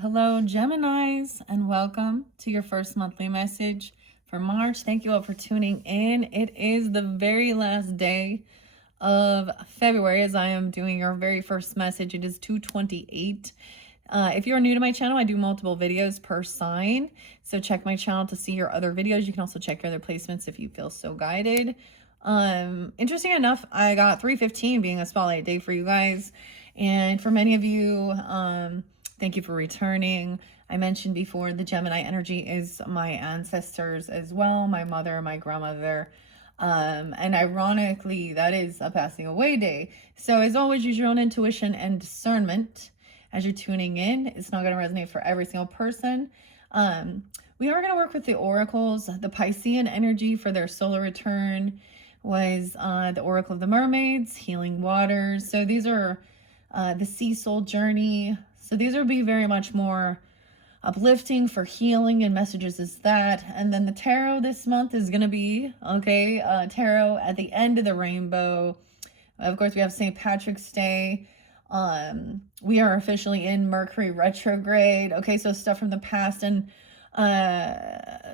Hello, Geminis, and welcome to your first monthly message for March. Thank you all for tuning in. It is the very last day of February as I am doing your very first message. It is 2/28. If you're new to my channel, I do multiple videos per sign. So check my channel to see your other videos. You can also check your other placements if you feel so guided. Interesting enough, I got 3/15 being a spotlight day for you guys. And for many of you, thank you for returning. I mentioned before the Gemini energy is my ancestors as well, my mother, my grandmother. And ironically, that is a passing away day. So as always, use your own intuition and discernment as you're tuning in. It's not going to resonate for every single person. We are going to work with the oracles. The Piscean energy for their solar return was the Oracle of the Mermaids, Healing Waters. So these are the Sea Soul Journey. So these will be very much more uplifting for healing and messages is that. And then the tarot this month is going to be, tarot at the end of the rainbow. Of course, we have St. Patrick's Day. We are officially in Mercury retrograde. Okay, so stuff from the past and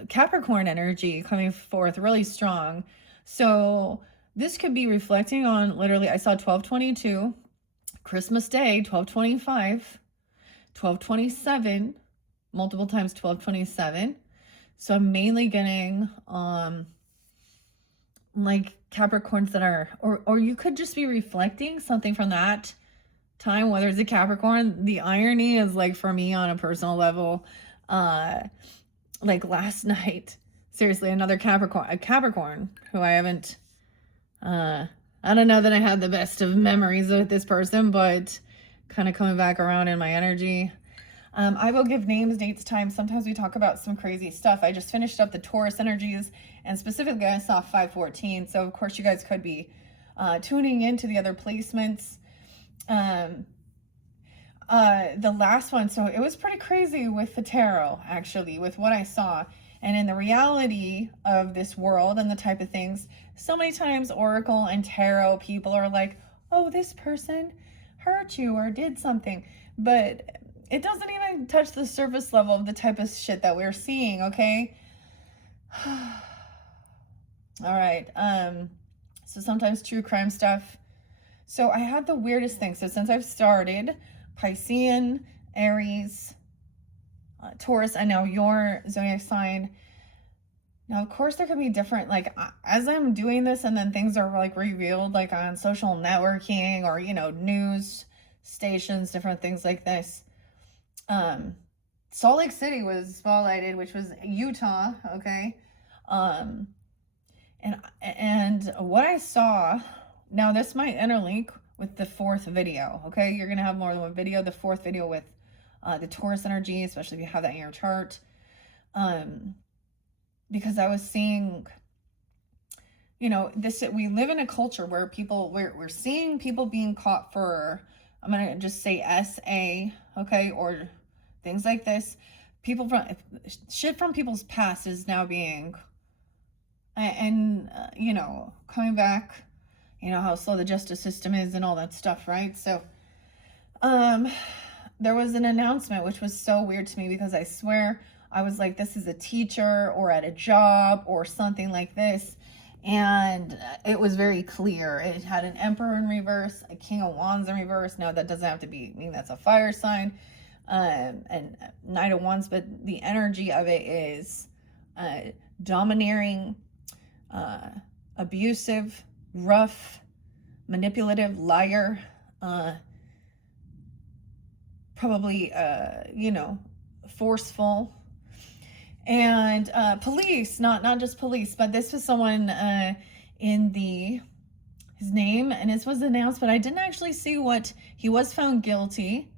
Capricorn energy coming forth really strong. So this could be reflecting on literally, I saw 12/22, Christmas Day, 12/25, 12/27, multiple times 12/27. So I'm mainly getting like Capricorns that are, or you could just be reflecting something from that time, whether it's a Capricorn. The irony is, like, for me on a personal level, like last night, seriously, another Capricorn who I haven't, I don't know that I had the best of memories with this person, but kind of coming back around in my energy. I will give names, dates, times. Sometimes we talk about some crazy stuff. I just finished up the Taurus energies, and specifically I saw 5/14. So of course you guys could be tuning into the other placements. The last one, so it was pretty crazy with the tarot, actually, with what I saw. And in the reality of this world and the type of things, so many times oracle and tarot people are like, oh, this person hurt you or did something, but it doesn't even touch the surface level of the type of shit that we're seeing, okay? All right. So sometimes true crime stuff. So I had the weirdest thing. So since I've started, Piscean, Aries, Taurus, and now your zodiac sign. Now, of course, there could be different, like, as I'm doing this and then things are, like, revealed, like, on social networking or, you know, news stations, different things like this. Salt Lake City was spotlighted, which was Utah, okay? And what I saw, now this might interlink with the fourth video, okay? You're going to have more than one video. The fourth video with the Taurus energy, especially if you have that in your chart. Because I was seeing, you know, this, we live in a culture where we're seeing people being caught for, I'm going to just say SA, okay, or things like this. People from, shit from people's past is now being, you know, coming back, you know, how slow the justice system is and all that stuff, right? So, there was an announcement, which was so weird to me because I swear I was like, this is a teacher or at a job or something like this. And it was very clear. It had an Emperor in reverse, a King of Wands in reverse. Now, that doesn't have to mean that's a fire sign, and Knight of Wands, but the energy of it is domineering, abusive, rough, manipulative, liar, probably, you know, forceful. And police, not just police, but this was someone in his name, and this was announced, but I didn't actually see what, he was found guilty,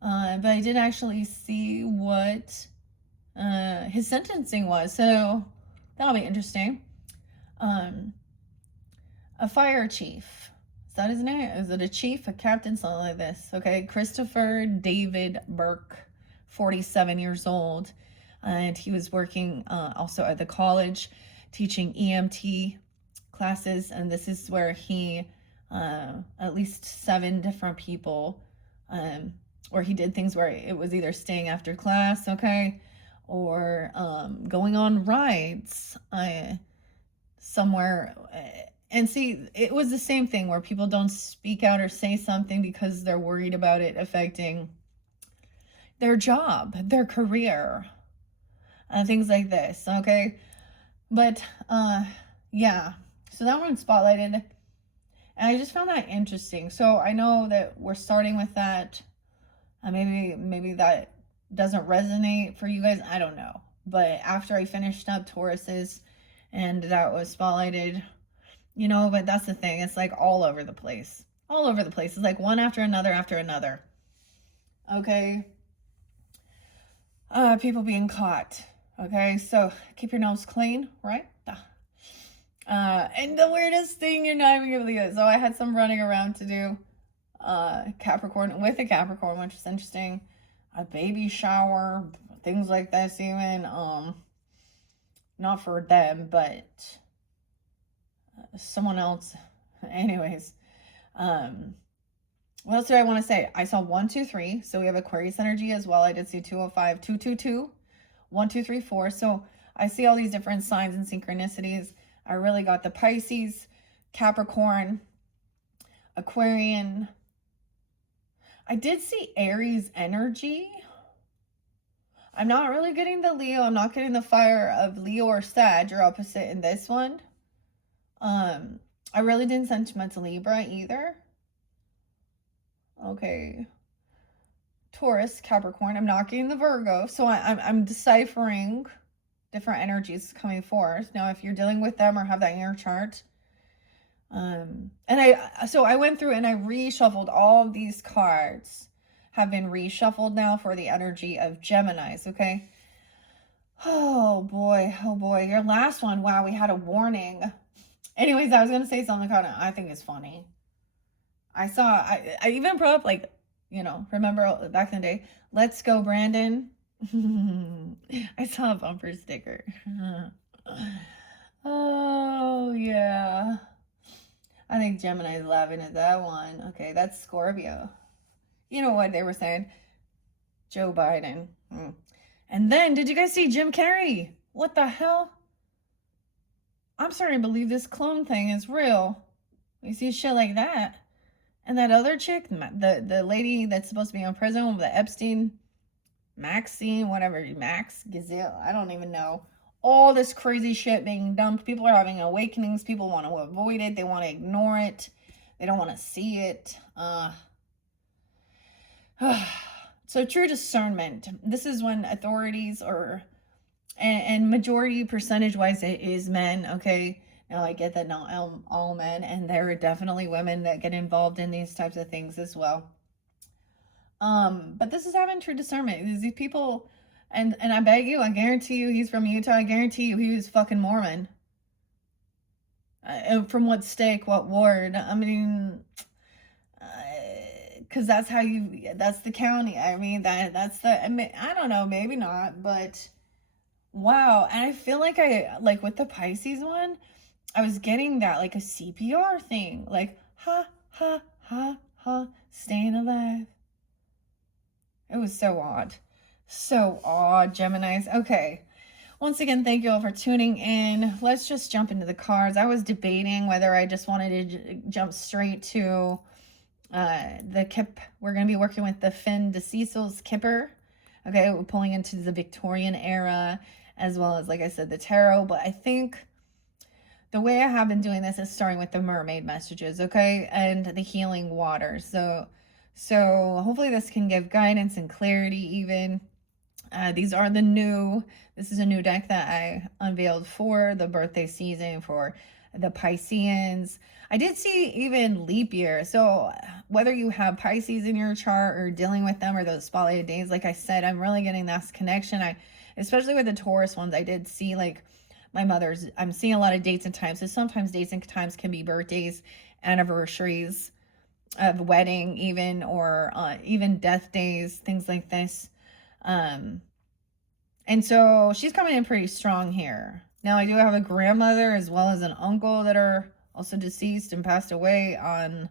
but I didn't actually see what his sentencing was, so that'll be interesting. A fire chief, is that his name? Is it a chief, a captain, something like this? Okay, Christopher David Burke, 47 years old. And he was working also at the college teaching EMT classes. And this is where he, at least 7 different people or he did things where it was either staying after class, okay, or going on rides somewhere. And see, it was the same thing where people don't speak out or say something because they're worried about it affecting their job, their career, things like this, okay? But yeah, so that one's spotlighted, and I just found that interesting. So I know that we're starting with that. Maybe that doesn't resonate for you guys. I don't know. But after I finished up Tauruses, and that was spotlighted, you know, but that's the thing. It's like all over the place. All over the place. It's like one after another after another. Okay. People being caught. Okay. So keep your nose clean, right? And the weirdest thing, you're not even gonna believe it. So I had some running around to do. Capricorn, with a Capricorn, which is interesting. A baby shower, things like this even. Not for them, but someone else. Anyways, what else did I want to say? I saw 1, 2, 3. So we have Aquarius energy as well. I did see 205, 222, 1, 2, 3, 4. So I see all these different signs and synchronicities. I really got the Pisces, Capricorn, Aquarian. I did see Aries energy. I'm not really getting the Leo. I'm not getting the fire of Leo or Sag or opposite in this one. I really didn't sense much Libra either. Okay. Taurus, Capricorn. I'm not getting the Virgo. So I'm deciphering different energies coming forth. Now, if you're dealing with them or have that in your chart. And I went through and I reshuffled all of these cards. Have been reshuffled now for the energy of Geminis, okay? Oh boy, your last one, wow, we had a warning. Anyways, I was gonna say something kind of I think is funny. I even brought up, like, you know, remember back in the day, let's go Brandon. I saw a bumper sticker. Oh yeah, I think Gemini's laughing at that one. Okay, that's Scorpio. You know what they were saying? Joe Biden. And then, did you guys see Jim Carrey? What the hell? I'm starting to believe this clone thing is real. You see shit like that. And that other chick, the lady that's supposed to be in prison with the Epstein, Maxine, whatever, Max Gazelle, I don't even know. All this crazy shit being dumped. People are having awakenings. People want to avoid it. They want to ignore it. They don't want to see it. So true discernment. This is when authorities and majority percentage wise it is men, okay? Now I get that not all men, and there are definitely women that get involved in these types of things as well. But this is having true discernment. These people, and I beg you, I guarantee you he's from Utah. I guarantee you he was fucking Mormon. And from what stake, what ward? I mean, because that's how that's the county. I mean, that's the, I mean, I don't know, maybe not, but wow. And I feel like like with the Pisces one, I was getting that, like a CPR thing, like, ha, ha, ha, ha, staying alive. It was so odd. So odd, Geminis. Okay. Once again, thank you all for tuning in. Let's just jump into the cards. I was debating whether I just wanted to jump straight to the Kip. We're going to be working with the Fin de Cecil's Kipper. Okay, we're pulling into the Victorian era, as well as, like I said, the tarot. But I think the way I have been doing this is starting with the Mermaid Messages, okay, and the Healing Water. So hopefully this can give guidance and clarity even. This is a new deck that I unveiled for the birthday season for the Pisceans. I did see even leap year. So whether you have Pisces in your chart or dealing with them or those spotlighted days, like I said, I'm really getting that connection. Especially with the Taurus ones, I did see, like, my mother's, I'm seeing a lot of dates and times. So sometimes dates and times can be birthdays, anniversaries of wedding even, or even death days, things like this. And so she's coming in pretty strong here. Now, I do have a grandmother as well as an uncle that are also deceased and passed away on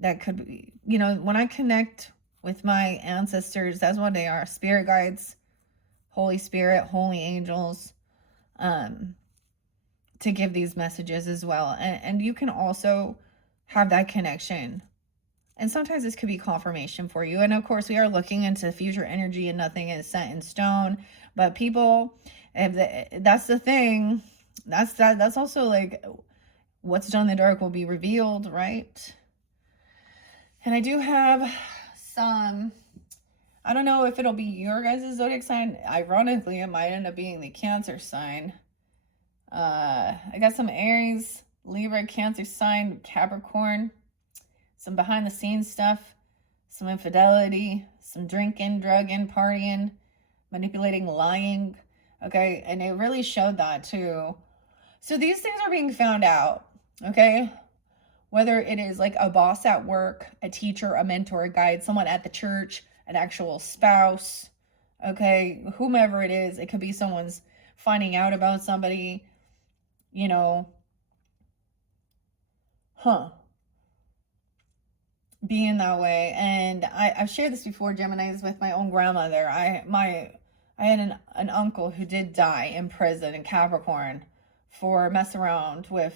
that could be, you know, when I connect with my ancestors, that's what they are: spirit guides, Holy Spirit, holy angels, to give these messages as well. And you can also have that connection. And sometimes this could be confirmation for you. And of course, we are looking into future energy and nothing is set in stone. But people, that's the thing. That's also like what's done in the dark will be revealed, right? And I do have some, I don't know if it'll be your guys' zodiac sign. Ironically, it might end up being the Cancer sign. I got some Aries, Libra, Cancer sign, Capricorn, some behind the scenes stuff, some infidelity, some drinking, drugging, partying, manipulating, lying. Okay, and it really showed that too. So these things are being found out, okay? Whether it is like a boss at work, a teacher, a mentor, a guide, someone at the church, an actual spouse, okay? Whomever it is, it could be someone's finding out about somebody, you know, being that way. And I've shared this before, Geminis, with my own grandmother. I had an uncle who did die in prison in Capricorn for messing around with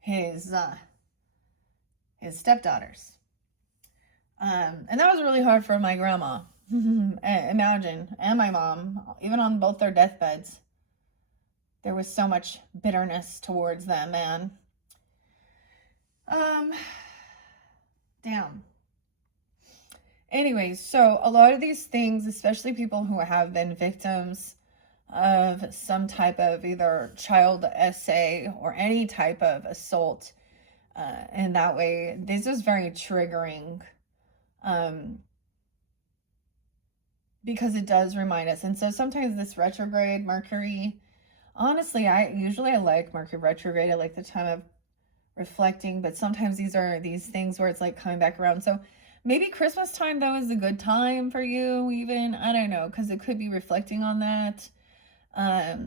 his stepdaughters. And that was really hard for my grandma. Imagine, and my mom, even on both their deathbeds, there was so much bitterness towards them, man. Damn. Anyways, so a lot of these things, especially people who have been victims of some type of either child SA or any type of assault, in that way, this is very triggering, because it does remind us. And so sometimes this retrograde Mercury, honestly, I like Mercury retrograde. I like the time of reflecting, but sometimes these are these things where it's like coming back around. So maybe Christmas time though is a good time for you, even, I don't know, because it could be reflecting on that. I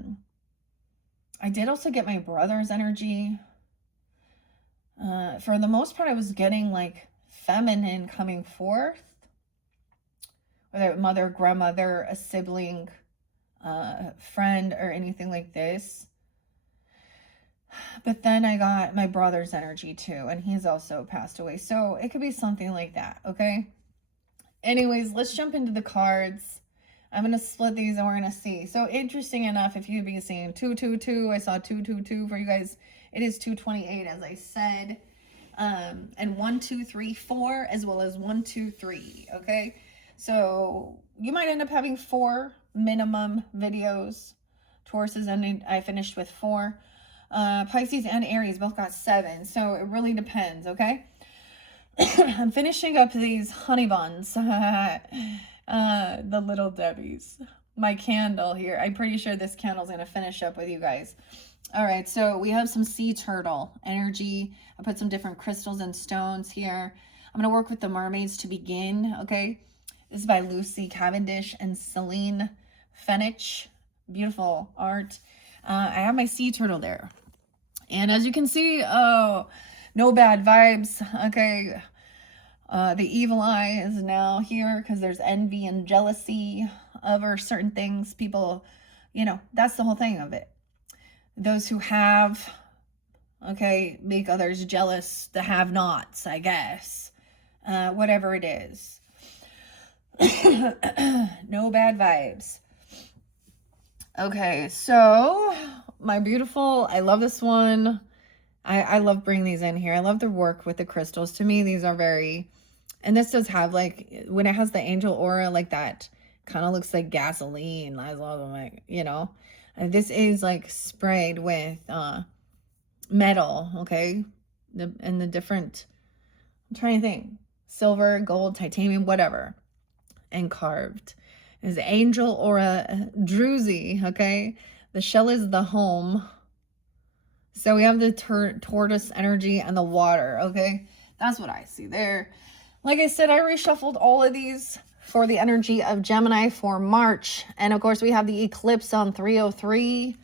did also get my brother's energy. For the most part, I was getting like feminine coming forth, whether mother, grandmother, a sibling, friend, or anything like this. But then I got my brother's energy too, and he's also passed away. So it could be something like that, okay? Anyways, let's jump into the cards. I'm going to split these and we're going to see. So interesting enough, if you'd be seeing 222, I saw 222 for you guys. It is 228, as I said. And 1, 2, 3, 4, as well as 1, 2, 3, okay? So you might end up having 4 minimum videos. Tauruses, and I finished with 4. Pisces and Aries both got 7, so it really depends, okay? I'm finishing up these honey buns, the little Debbies. My candle here, I'm pretty sure this candle's gonna finish up with you guys. All right, so we have some sea turtle energy. I put some different crystals and stones here. I'm gonna work with the mermaids to begin, okay? This is by Lucy Cavendish and Celine Fenich. Beautiful art. I have my sea turtle there. And as you can see, oh, no bad vibes, okay? The evil eye is now here because there's envy and jealousy over certain things. People, you know, that's the whole thing of it. Those who have, okay, make others jealous, the have-nots, I guess. Whatever it is. No bad vibes. Okay, so my beautiful, I love this one. I love bringing these in here. I love the work with the crystals. To me, these are very, and this does have like, when it has the angel aura like that, kind of looks like gasoline. I love them, like, you know. And this is like sprayed with metal, okay? And the different, I'm trying to think, silver, gold, titanium, whatever, and carved. Is angel aura druzy, okay? The shell is the home. So we have the tortoise energy and the water, okay? That's what I see there. Like I said, I reshuffled all of these for the energy of Gemini for March. And of course, we have the eclipse on 303.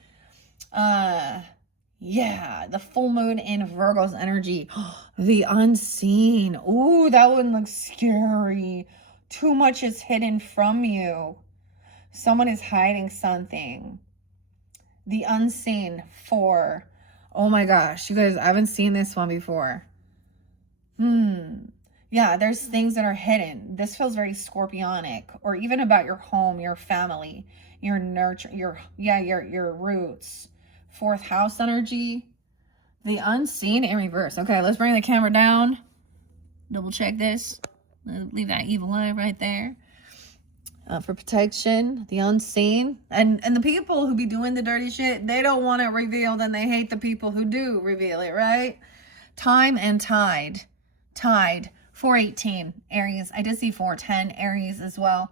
Yeah, the full moon in Virgo's energy. The unseen. Ooh, that one looks scary. Too much is hidden from you. Someone is hiding something. The unseen 4. Oh my gosh, you guys, I haven't seen this one before. Yeah, there's things that are hidden. This feels very scorpionic, or even about your home, your family, your nurture, your roots. 4th house energy. The unseen in reverse. Okay, let's bring the camera down. Double check this. Leave that evil eye right there. For protection, the unseen. And the people who be doing the dirty shit, they don't want it revealed, and they hate the people who do reveal it, right? Time and tide. Tide. 418, Aries. I did see 410, Aries as well.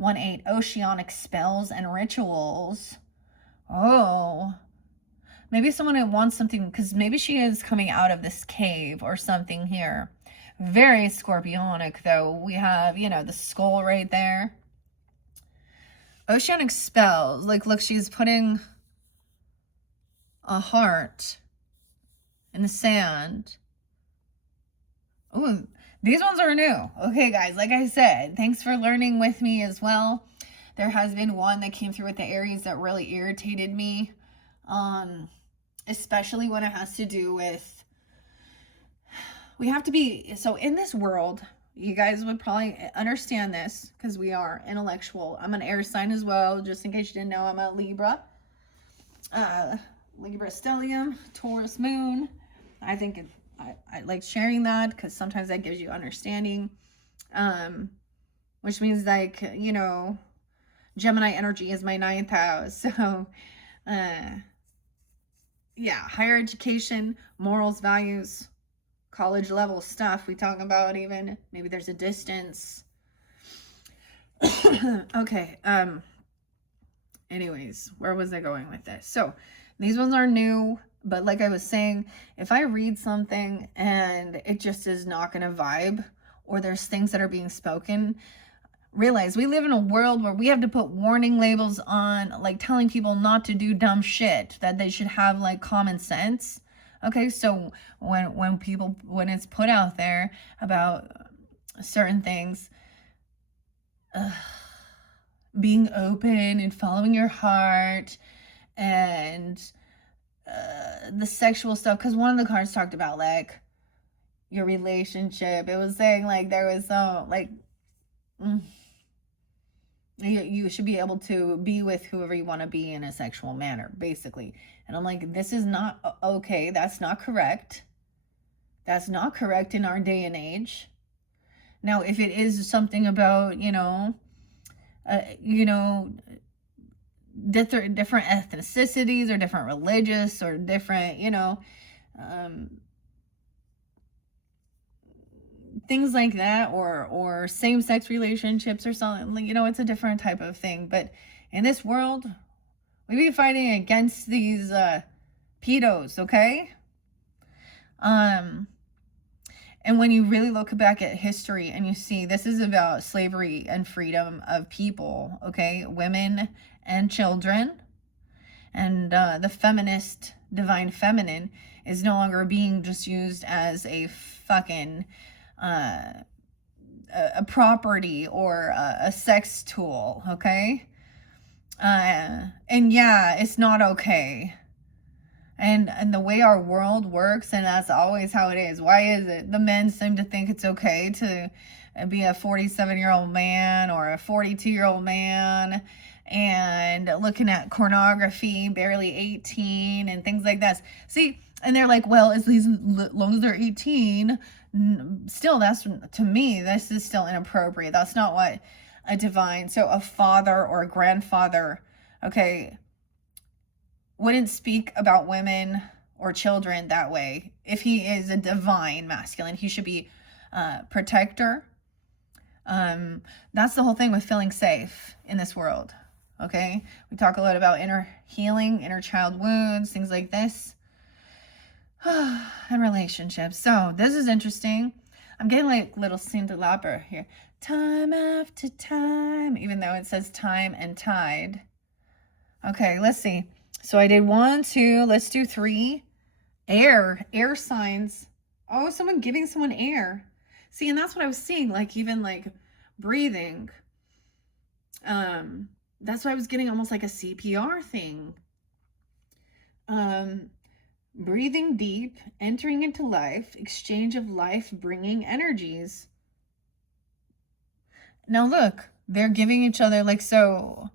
1-8, oceanic spells and rituals. Oh. Maybe someone who wants something, because maybe she is coming out of this cave or something here. Very scorpionic, though. We have, the skull right there. Oceanic spells. Like, look, she's putting a heart in the sand. Ooh, these ones are new. Okay, guys, like I said, thanks for learning with me as well. There has been one that came through with the Aries that really irritated me. Especially when it has to do with, we have to be, so in this world, you guys would probably understand this because we are intellectual. I'm an air sign as well, just in case you didn't know. I'm a Libra. Libra stellium, Taurus moon. I think I like sharing that because sometimes that gives you understanding. Which means, like, Gemini energy is my 9th house. So, yeah, higher education, morals, values, college level stuff. We talk about even, maybe there's a distance. Okay. Anyways, where was I going with this? So these ones are new, but like I was saying, if I read something and it just is not going to vibe, or there's things that are being spoken, realize we live in a world where we have to put warning labels on, like telling people not to do dumb shit, that they should have like common sense. Okay, so when it's put out there about certain things, being open and following your heart, and the sexual stuff, because one of the cards talked about like your relationship. It was saying like there was some like you should be able to be with whoever you want to be in a sexual manner, basically. And I'm like, this is not okay. That's not correct. That's not correct in our day and age. Now, if it is something about, different ethnicities or different religious or different, things like that, or same-sex relationships or something, it's a different type of thing. But in this world, we be fighting against these pedos, okay? And when you really look back at history and you see this is about slavery and freedom of people, okay, women and children, and the feminist divine feminine is no longer being just used as a fucking a property or a sex tool, okay? And yeah, it's not okay. And the way our world works, and that's always how it is. Why is it the men seem to think it's okay to be a 47-year-old man or a 42-year-old man and looking at pornography, barely 18 and things like that? See, and they're like, well, as long as they're 18, still, that's, to me, this is still inappropriate. That's not what a divine, so a father or a grandfather, okay, wouldn't speak about women or children that way. If he is a divine masculine, he should be protector. That's the whole thing with feeling safe in this world, okay? We talk a lot about inner healing, inner child wounds, things like this, and relationships. So this is interesting. I'm getting like little Cinderella here. Time after time, even though it says time and tide. Okay, let's see. So I did 1, 2, let's do 3. Air signs. Oh, someone giving someone air. See, and that's what I was seeing, like even like breathing. That's why I was getting almost like a CPR thing. Breathing deep, entering into life, exchange of life bringing energies. Now look, they're giving each other like so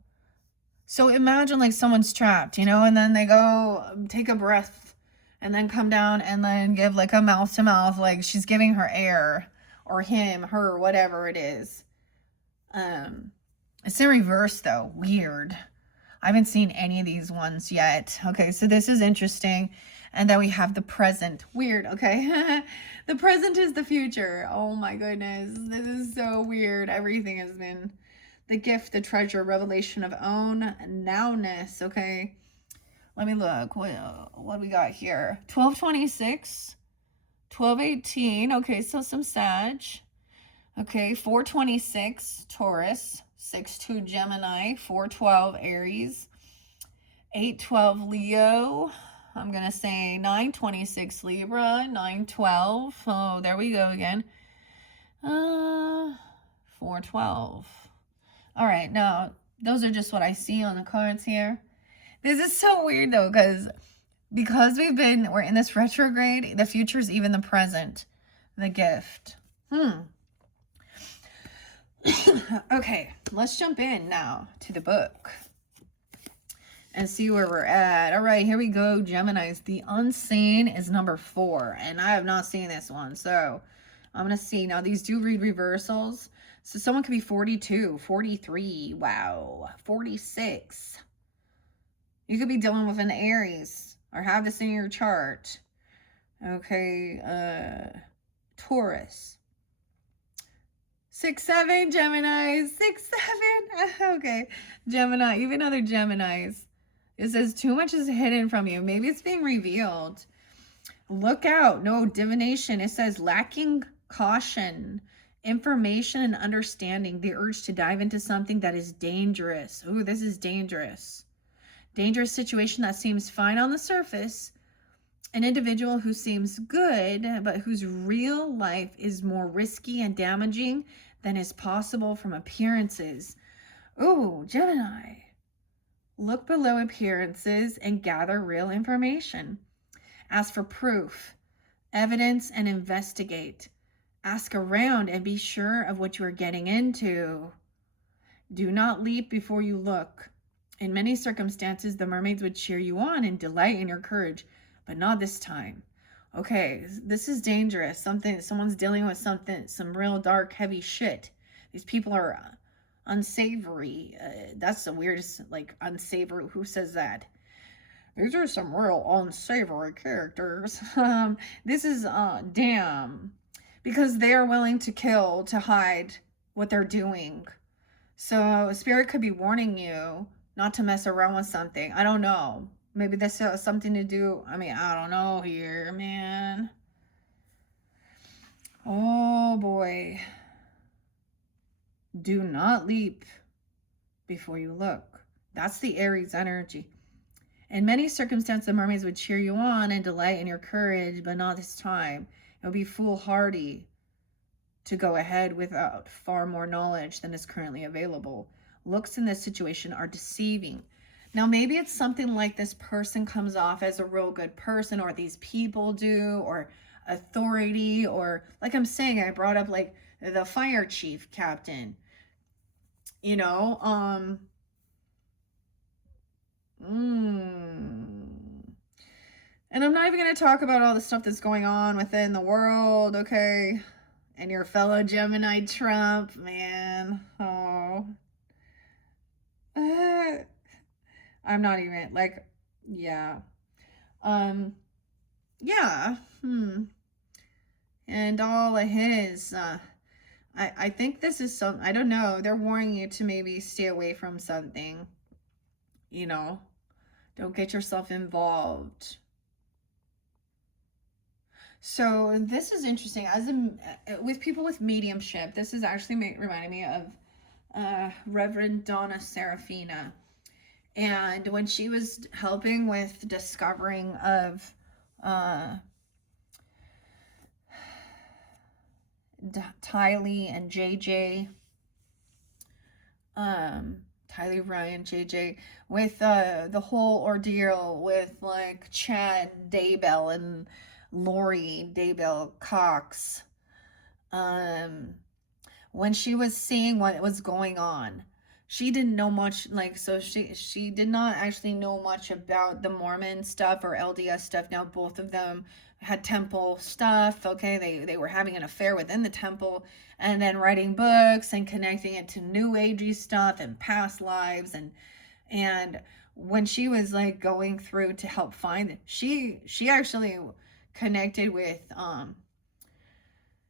imagine like someone's trapped, you know, and then they go take a breath and then come down and then give like a mouth to mouth, like she's giving her air, or him, her, whatever it is. It's in reverse though. Weird. I haven't seen any of these ones yet. Okay, so this is interesting. And then we have the present. Weird, okay. The present is the future. Oh my goodness. This is so weird. Everything has been the gift, the treasure, revelation of own nowness. Okay. Let me look. What do we got here? 1226, 1218. Okay, so some Sag. Okay, 426 Taurus, 62 Gemini, 412 Aries, 812 Leo. I'm going to say 926 Libra, 912. Oh, there we go again. 412. All right, now those are just what I see on the cards here. This is so weird though, because we're in this retrograde, the future is even the present, the gift. Okay, let's jump in now to the book and see where we're at. All right, here we go, Geminis. The unseen is number 4, and I have not seen this one, so I'm going to see. Now, these do read reversals, so someone could be 42, 43, wow, 46. You could be dealing with an Aries or have this in your chart. Okay, Taurus. 6, 7, Gemini, 6, 7. Okay, Gemini, even other Geminis. It says too much is hidden from you. Maybe it's being revealed. Look out. No, divination. It says lacking caution, information, and understanding. The urge to dive into something that is dangerous. Ooh, this is dangerous. Dangerous situation that seems fine on the surface. An individual who seems good, but whose real life is more risky and damaging than is possible from appearances. Ooh, Gemini. Look below appearances and gather real information. Ask for proof, evidence, and investigate. Ask around and be sure of what you are getting into. Do not leap before you look. In many circumstances, the mermaids would cheer you on and delight in your courage, but not this time. Okay, this is dangerous. Someone's dealing with some real dark, heavy shit. These people are unsavory. That's the weirdest, like, unsavory. Who says that? These are some real unsavory characters. This is, damn. Because they are willing to kill to hide what they're doing. So Spirit could be warning you not to mess around with something. I don't know. Maybe this has something to do. I mean, I don't know here, man. Oh, boy. Do not leap before you look. That's the Aries energy. In many circumstances, the mermaids would cheer you on and delight in your courage, but not this time. It would be foolhardy to go ahead without far more knowledge than is currently available. Looks in this situation are deceiving. Now, maybe it's something like this person comes off as a real good person, or these people do, or authority, or like I'm saying, I brought up like the fire chief captain, you know, and I'm not even going to talk about all the stuff that's going on within the world, okay? And your fellow Gemini Trump, man. Oh. I'm not even, like, yeah. Yeah. And all of his, I think this is some, I don't know. They're warning you to maybe stay away from something, you know. Don't get yourself involved. So this is interesting. With people with mediumship, this is actually reminding me of Reverend Donna Serafina. And when she was helping with discovering of Tylee and JJ, Tylee, Ryan, JJ, with the whole ordeal with like Chad Daybell and Lori Daybell Cox, when she was seeing what was going on, she didn't know much, like, so she did not actually know much about the Mormon stuff or LDS stuff. Now both of them had temple stuff. Okay, they were having an affair within the temple, and then writing books and connecting it to new agey stuff and past lives. And when she was like going through to help find it, she actually connected with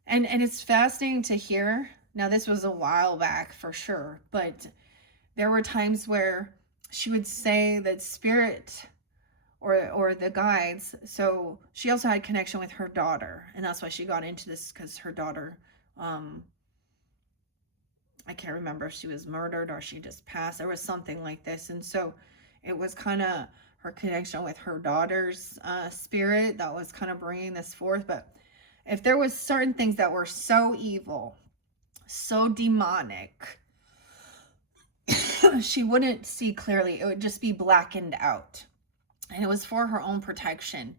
and it's fascinating to hear. Now this was a while back for sure, but there were times where she would say that spirit or the guides. So she also had connection with her daughter, and that's why she got into this, because her daughter, I can't remember if she was murdered or she just passed. There was something like this, and so it was kind of her connection with her daughter's spirit that was kind of bringing this forth. But if there was certain things that were so evil, so demonic, she wouldn't see clearly. It would just be blackened out, and it was for her own protection.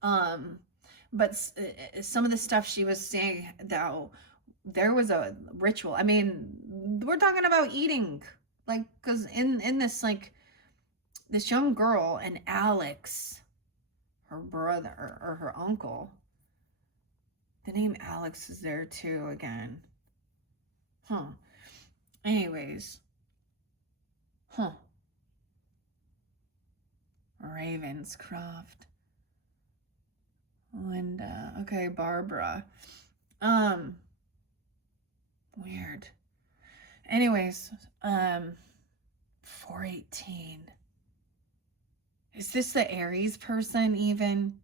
But some of the stuff she was saying, though, there was a ritual. I mean, we're talking about eating, like, because in this, like, this young girl and Alex, her brother or her uncle, the name Alex is there too again. Anyways. Ravenscroft. Linda. Okay, Barbara. Weird. Anyways, 418. Is this the Aries person even?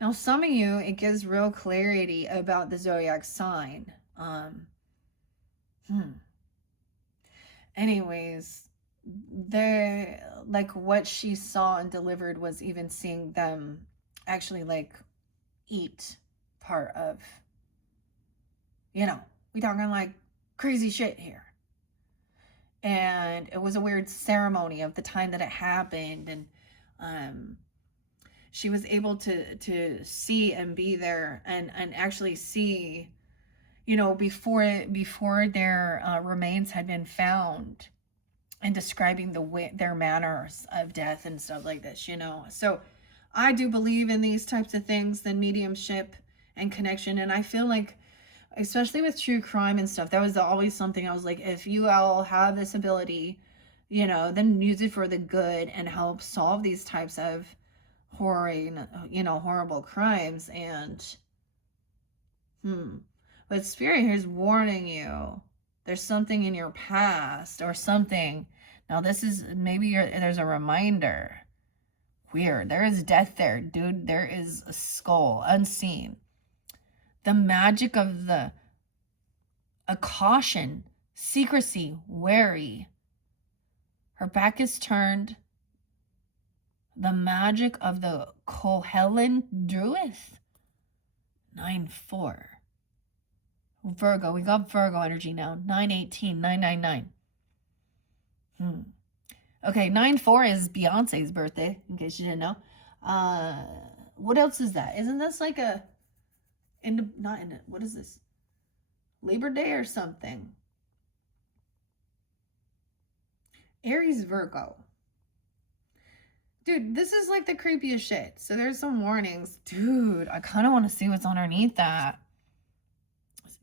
Now, some of you, it gives real clarity about the zodiac sign. Anyways, like what she saw and delivered was even seeing them actually like eat part of, we talking like crazy shit here. And it was a weird ceremony of the time that it happened, and she was able to see and be there and actually see, before their remains had been found, and describing their manners of death and stuff like this, So I do believe in these types of things, the mediumship and connection. And I feel like, especially with true crime and stuff, that was always something I was like, if you all have this ability, then use it for the good and help solve these types of horrible crimes. And but Spirit here is warning you. There's something in your past or something. Now this is maybe there's a reminder. Weird. There is death there, dude. There is a skull unseen. The magic of a caution, secrecy, wary. Her back is turned. The magic of the Kohelan Druid. 9-4. Virgo, we got Virgo energy now. 9-18, 9-9-9. Okay, 9-4 is Beyonce's birthday, in case you didn't know. What else is that? Isn't this like what is this? Labor Day or something? Aries, Virgo. Dude, this is like the creepiest shit. So there's some warnings. Dude, I kind of want to see what's underneath that.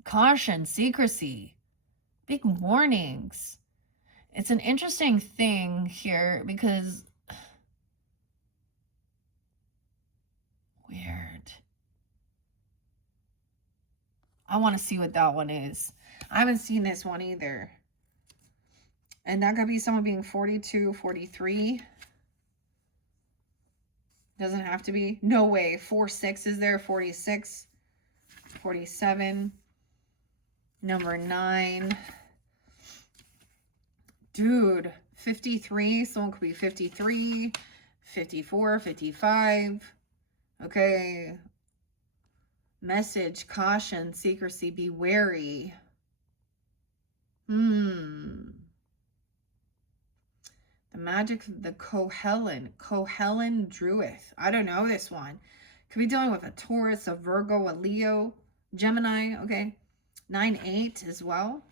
Caution, secrecy, big warnings. It's an interesting thing here because weird. I want to see what that one is. I haven't seen this one either. And that could be someone being 42, 43. Doesn't have to be. No way. 4-6 is there. 46, 47. Number 9. Dude, 53. Someone could be 53, 54, 55. Okay. Message, caution, secrecy, be wary. The magic, the Kohelen Druid. I don't know this one. Could be dealing with a Taurus, a Virgo, a Leo, Gemini, okay? 9-8 as well.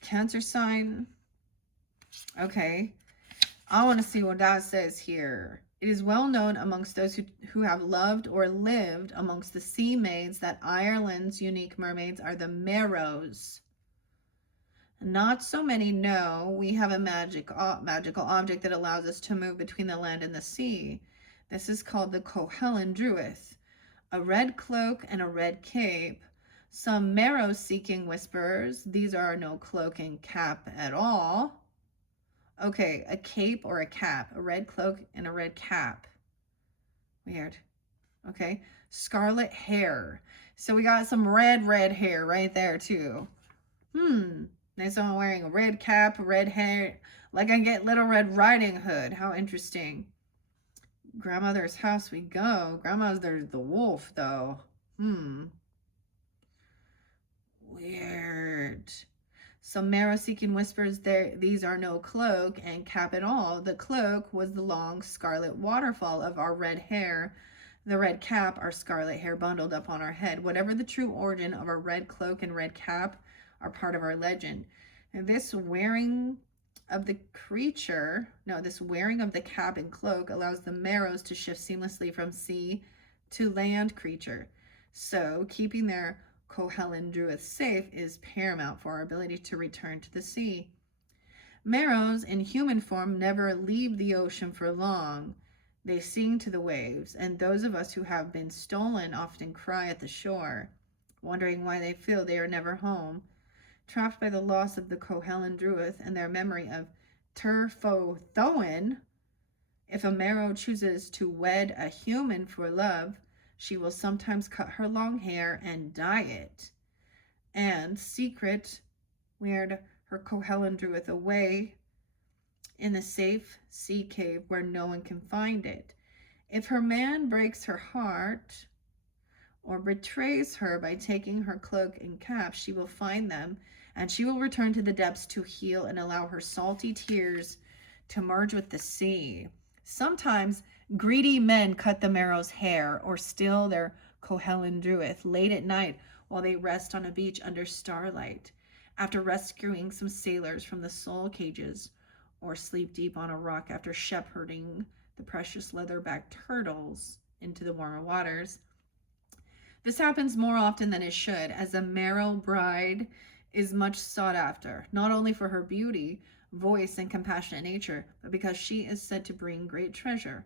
Cancer sign. Okay. I want to see what that says here. It is well known amongst those who have loved or lived amongst the sea maids that Ireland's unique mermaids are the Merrows. Not so many know we have a magical object that allows us to move between the land and the sea. This is called the Kohelen Druid. A red cloak and a red cape. Some Merrow-seeking whisperers, these are no cloak and cap at all. Okay, a cape or a cap. A red cloak and a red cap. Weird. Okay, scarlet hair. So we got some red hair right there too. There's someone wearing a red cap, red hair. Like I get Little Red Riding Hood. How interesting. Grandmother's house we go. Grandmother's the wolf though. Weird. Some Merrow-seeking whispers there. These are no cloak and cap at all. The cloak was the long scarlet waterfall of our red hair. The red cap, our scarlet hair bundled up on our head. Whatever the true origin of our red cloak and red cap are part of our legend. And this wearing of the cap and cloak allows the Merrows to shift seamlessly from sea to land creature. So keeping their Kohelen Druid safe is paramount for our ability to return to the sea. Merrows in human form never leave the ocean for long. They sing to the waves, and those of us who have been stolen often cry at the shore, wondering why they feel they are never home. Trapped by the loss of the Kohelen Druid and their memory of Turfothoin, if a Merrow chooses to wed a human for love, she will sometimes cut her long hair and dye it. And secret, weird, her Kohelen Druid away in a safe sea cave where no one can find it. If her man breaks her heart or betrays her by taking her cloak and cap, she will find them, and she will return to the depths to heal and allow her salty tears to merge with the sea. Sometimes greedy men cut the Merrow's hair or steal their Kohelen Druid late at night while they rest on a beach under starlight, after rescuing some sailors from the soul cages, or sleep deep on a rock after shepherding the precious leatherback turtles into the warmer waters. This happens more often than it should, as a Merrow bride is much sought after, not only for her beauty, voice, and compassionate nature, but because she is said to bring great treasure.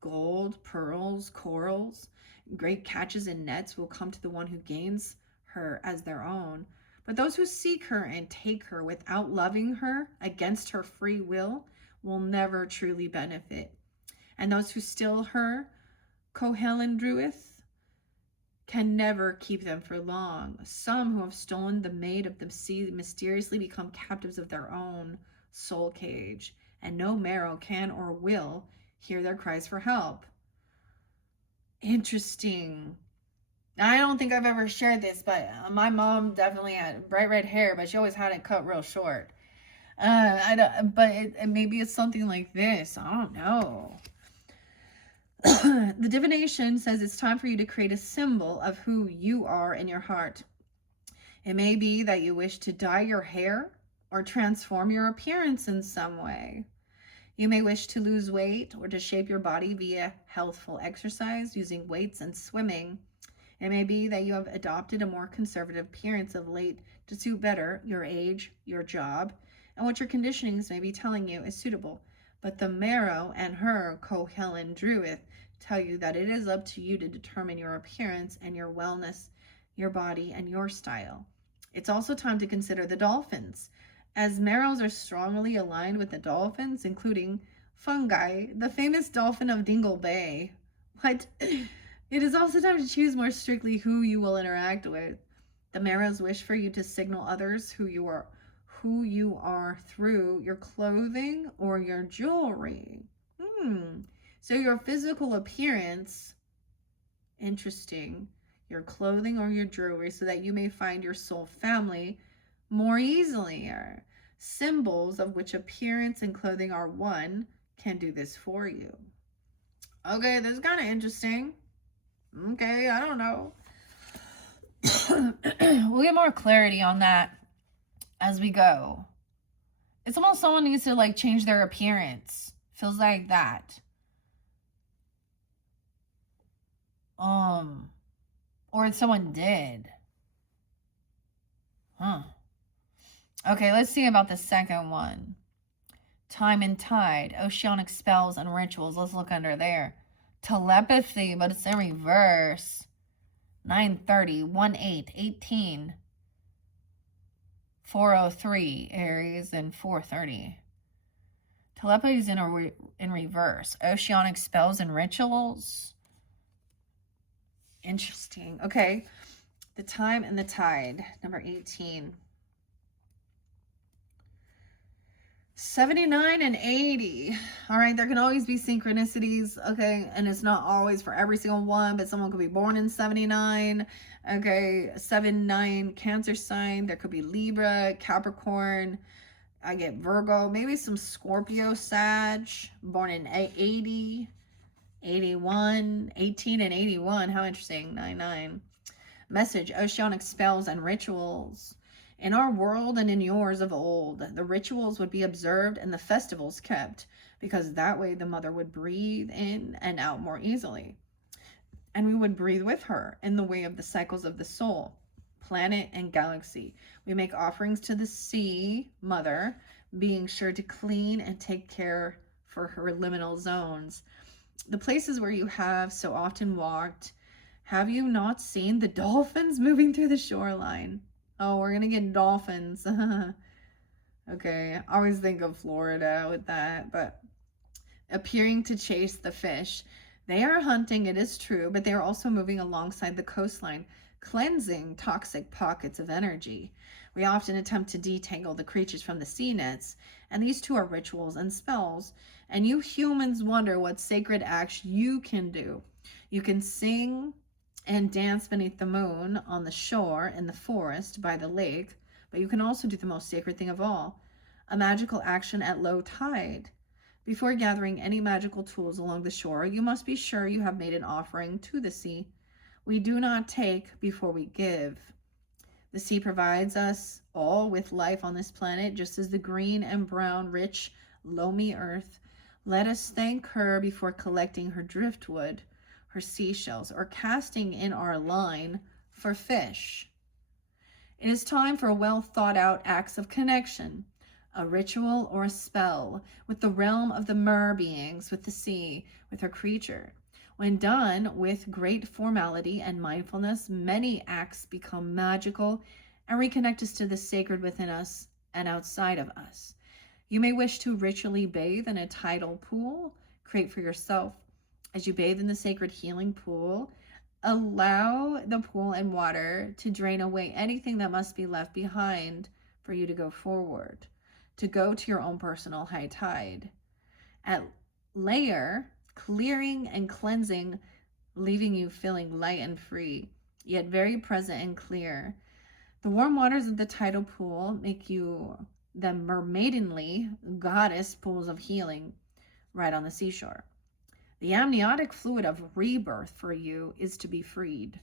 Gold, pearls, corals, great catches and nets will come to the one who gains her as their own. But those who seek her and take her without loving her against her free will never truly benefit. And those who steal her Kohelen Druid can never keep them for long. Some who have stolen the maid of the sea mysteriously become captives of their own soul cage, and no Merrow can or will hear their cries for help. Interesting. I don't think I've ever shared this, but my mom definitely had bright red hair, but she always had it cut real short. Maybe it's something like this. I don't know. The divination says it's time for you to create a symbol of who you are in your heart. It may be that you wish to dye your hair or transform your appearance in some way. You may wish to lose weight or to shape your body via healthful exercise using weights and swimming. It may be that you have adopted a more conservative appearance of late to suit better your age, your job, and what your conditionings may be telling you is suitable. But the Merrow and her Kohelen Druid tell you that it is up to you to determine your appearance and your wellness, your body, and your style. It's also time to consider the dolphins, as Merrows are strongly aligned with the dolphins, including fungi, the famous dolphin of Dingle Bay. What? It is also time to choose more strictly who you will interact with. The Merrows wish for you to signal others who who you are through your clothing or your jewelry. So your physical appearance, interesting, your clothing or your jewelry, so that you may find your soul family more easily. Or symbols of which appearance and clothing are one can do this for you. Okay, this is kind of interesting. Okay, I don't know. We'll get more clarity on that as we go. It's almost someone needs to like change their appearance. Feels like that. Or someone did. Okay, let's see about the second one. Time and tide, oceanic spells and rituals. Let's look under there. Telepathy, but it's in reverse. 9:30, 1/8, 18, 4:03, Aries, and 4:30. Telepathy is in reverse. Oceanic spells and rituals. Interesting. Okay. The time and the tide, number 18. 79 and 80. All right, there can always be synchronicities, okay, and it's not always for every single one, but someone could be born in 79, okay, 7-9 Cancer sign. There could be Libra, Capricorn. I get Virgo, maybe some Scorpio, Sag, born in 80, 81, 18 and 81. How interesting. 99. Message, oceanic spells and rituals. In our world and in yours of old, the rituals would be observed and the festivals kept, because that way the mother would breathe in and out more easily. And we would breathe with her in the way of the cycles of the soul, planet, and galaxy. We make offerings to the sea mother, being sure to clean and take care for her liminal zones. The places where you have so often walked, have you not seen the dolphins moving through the shoreline? Oh, we're going to get dolphins. Okay, I always think of Florida with that, but appearing to chase the fish. They are hunting, it is true, but they are also moving alongside the coastline, cleansing toxic pockets of energy. We often attempt to detangle the creatures from the sea nets, and these two are rituals and spells. And you humans wonder what sacred acts you can do. You can sing and dance beneath the moon, on the shore, in the forest, by the lake, but you can also do the most sacred thing of all, a magical action at low tide. Before gathering any magical tools along the shore, you must be sure you have made an offering to the sea. We do not take before we give. The sea provides us all with life on this planet, just as the green and brown, rich, loamy earth. Let us thank her before collecting her driftwood, her seashells, or casting in our line for fish. It is time for well thought out acts of connection, a ritual or a spell with the realm of the mer beings, with the sea, with her creature. When done with great formality and mindfulness, many acts become magical and reconnect us to the sacred within us and outside of us. You may wish to ritually bathe in a tidal pool. Create for yourself. As you bathe in the sacred healing pool, allow the pool and water to drain away anything that must be left behind for you to go forward, to go to your own personal high tide. At layer, clearing and cleansing, leaving you feeling light and free, yet very present and clear. The warm waters of the tidal pool make you the mermaidenly goddess pools of healing right on the seashore. The amniotic fluid of rebirth for you is to be freed,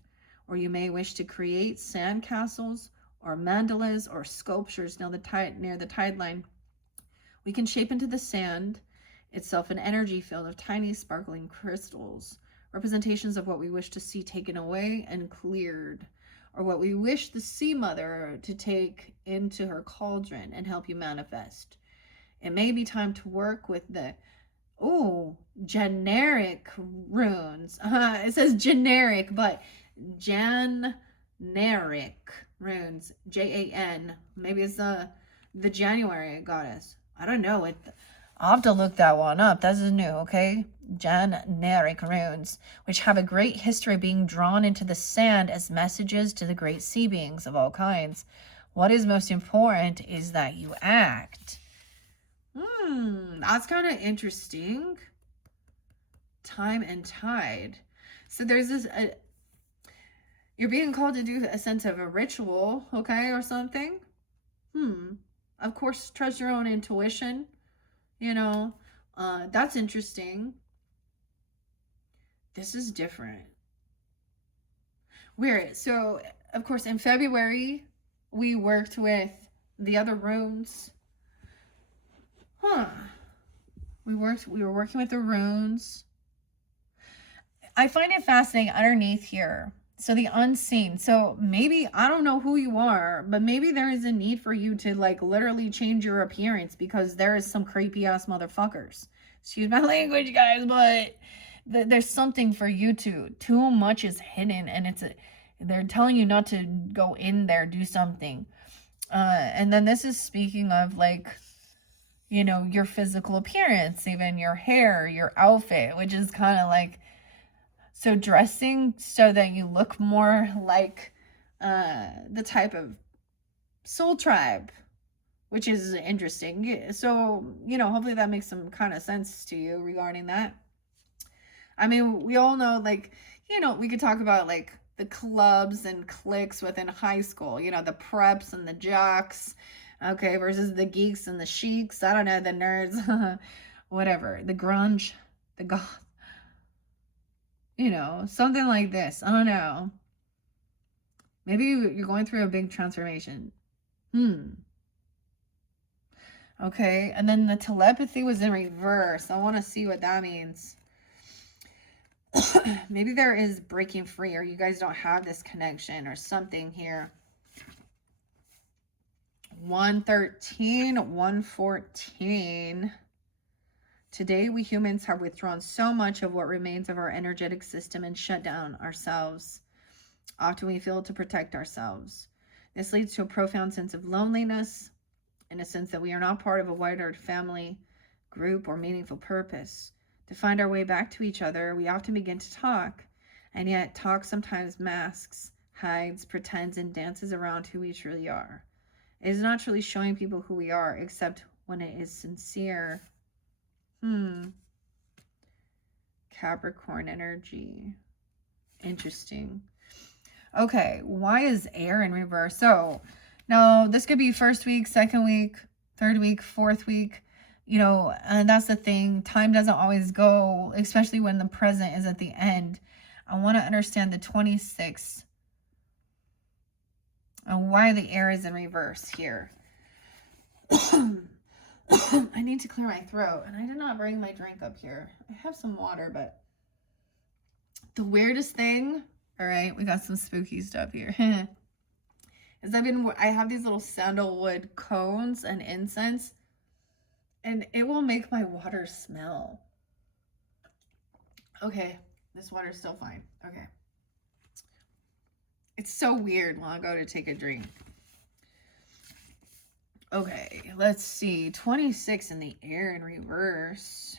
or you may wish to create sandcastles or mandalas or sculptures near the tide line. We can shape into the sand itself an energy field of tiny sparkling crystals, representations of what we wish to see taken away and cleared, or what we wish the sea mother to take into her cauldron and help you manifest. It may be time to work with the generic runes. It says generic, but generic runes. Jan. Maybe it's the January goddess. I don't know. I'll have to look that one up. That's new, okay? Generic runes, which have a great history being drawn into the sand as messages to the great sea beings of all kinds. What is most important is that you act. That's kind of interesting. Time and tide. So there's this, you're being called to do a sense of a ritual, okay, or something. Of course, trust your own intuition, you know. That's interesting. This is different. Weird. So, of course, in February, we worked with the other runes. We were working with the runes. I find it fascinating underneath here. So the unseen. So maybe, I don't know who you are, but maybe there is a need for you to like literally change your appearance because there is some creepy ass motherfuckers. Excuse my language, guys, but there's something for you to. Too much is hidden, and they're telling you not to go in there, do something. And then this is speaking of like, you know, your physical appearance, even your hair, your outfit, which is kind of like, so dressing so that you look more like the type of soul tribe, which is interesting. So, you know, hopefully that makes some kind of sense to you regarding that. I mean, we all know, like, you know, we could talk about like the clubs and cliques within high school, you know, the preps and the jocks, okay, versus the geeks and the sheiks. I don't know, the nerds, whatever, the grunge, the goth. You know, something like this. I don't know. Maybe you're going through a big transformation. Okay, and then the telepathy was in reverse. I want to see what that means. Maybe there is breaking free, or you guys don't have this connection or something here. 113, 114. Today, we humans have withdrawn so much of what remains of our energetic system and shut down ourselves. Often we fail to protect ourselves. This leads to a profound sense of loneliness, in a sense that we are not part of a wider family, group, or meaningful purpose. To find our way back to each other, we often begin to talk, and yet talk sometimes masks, hides, pretends, and dances around who we truly are. It is not truly showing people who we are, except when it is sincere. Capricorn energy. Interesting. Okay, why is air in reverse? So now this could be first week, second week, third week, fourth week, you know, and that's the thing. Time doesn't always go, especially when the present is at the end. I want to understand the 26th and why the air is in reverse here. I need to clear my throat, and I did not bring my drink up here. I have some water, but the weirdest thing, all right, we got some spooky stuff here, is I have these little sandalwood cones and incense, and it will make my water smell. Okay, this water's still fine. Okay. It's so weird when I go to take a drink. Okay, let's see. 26 in the air in reverse.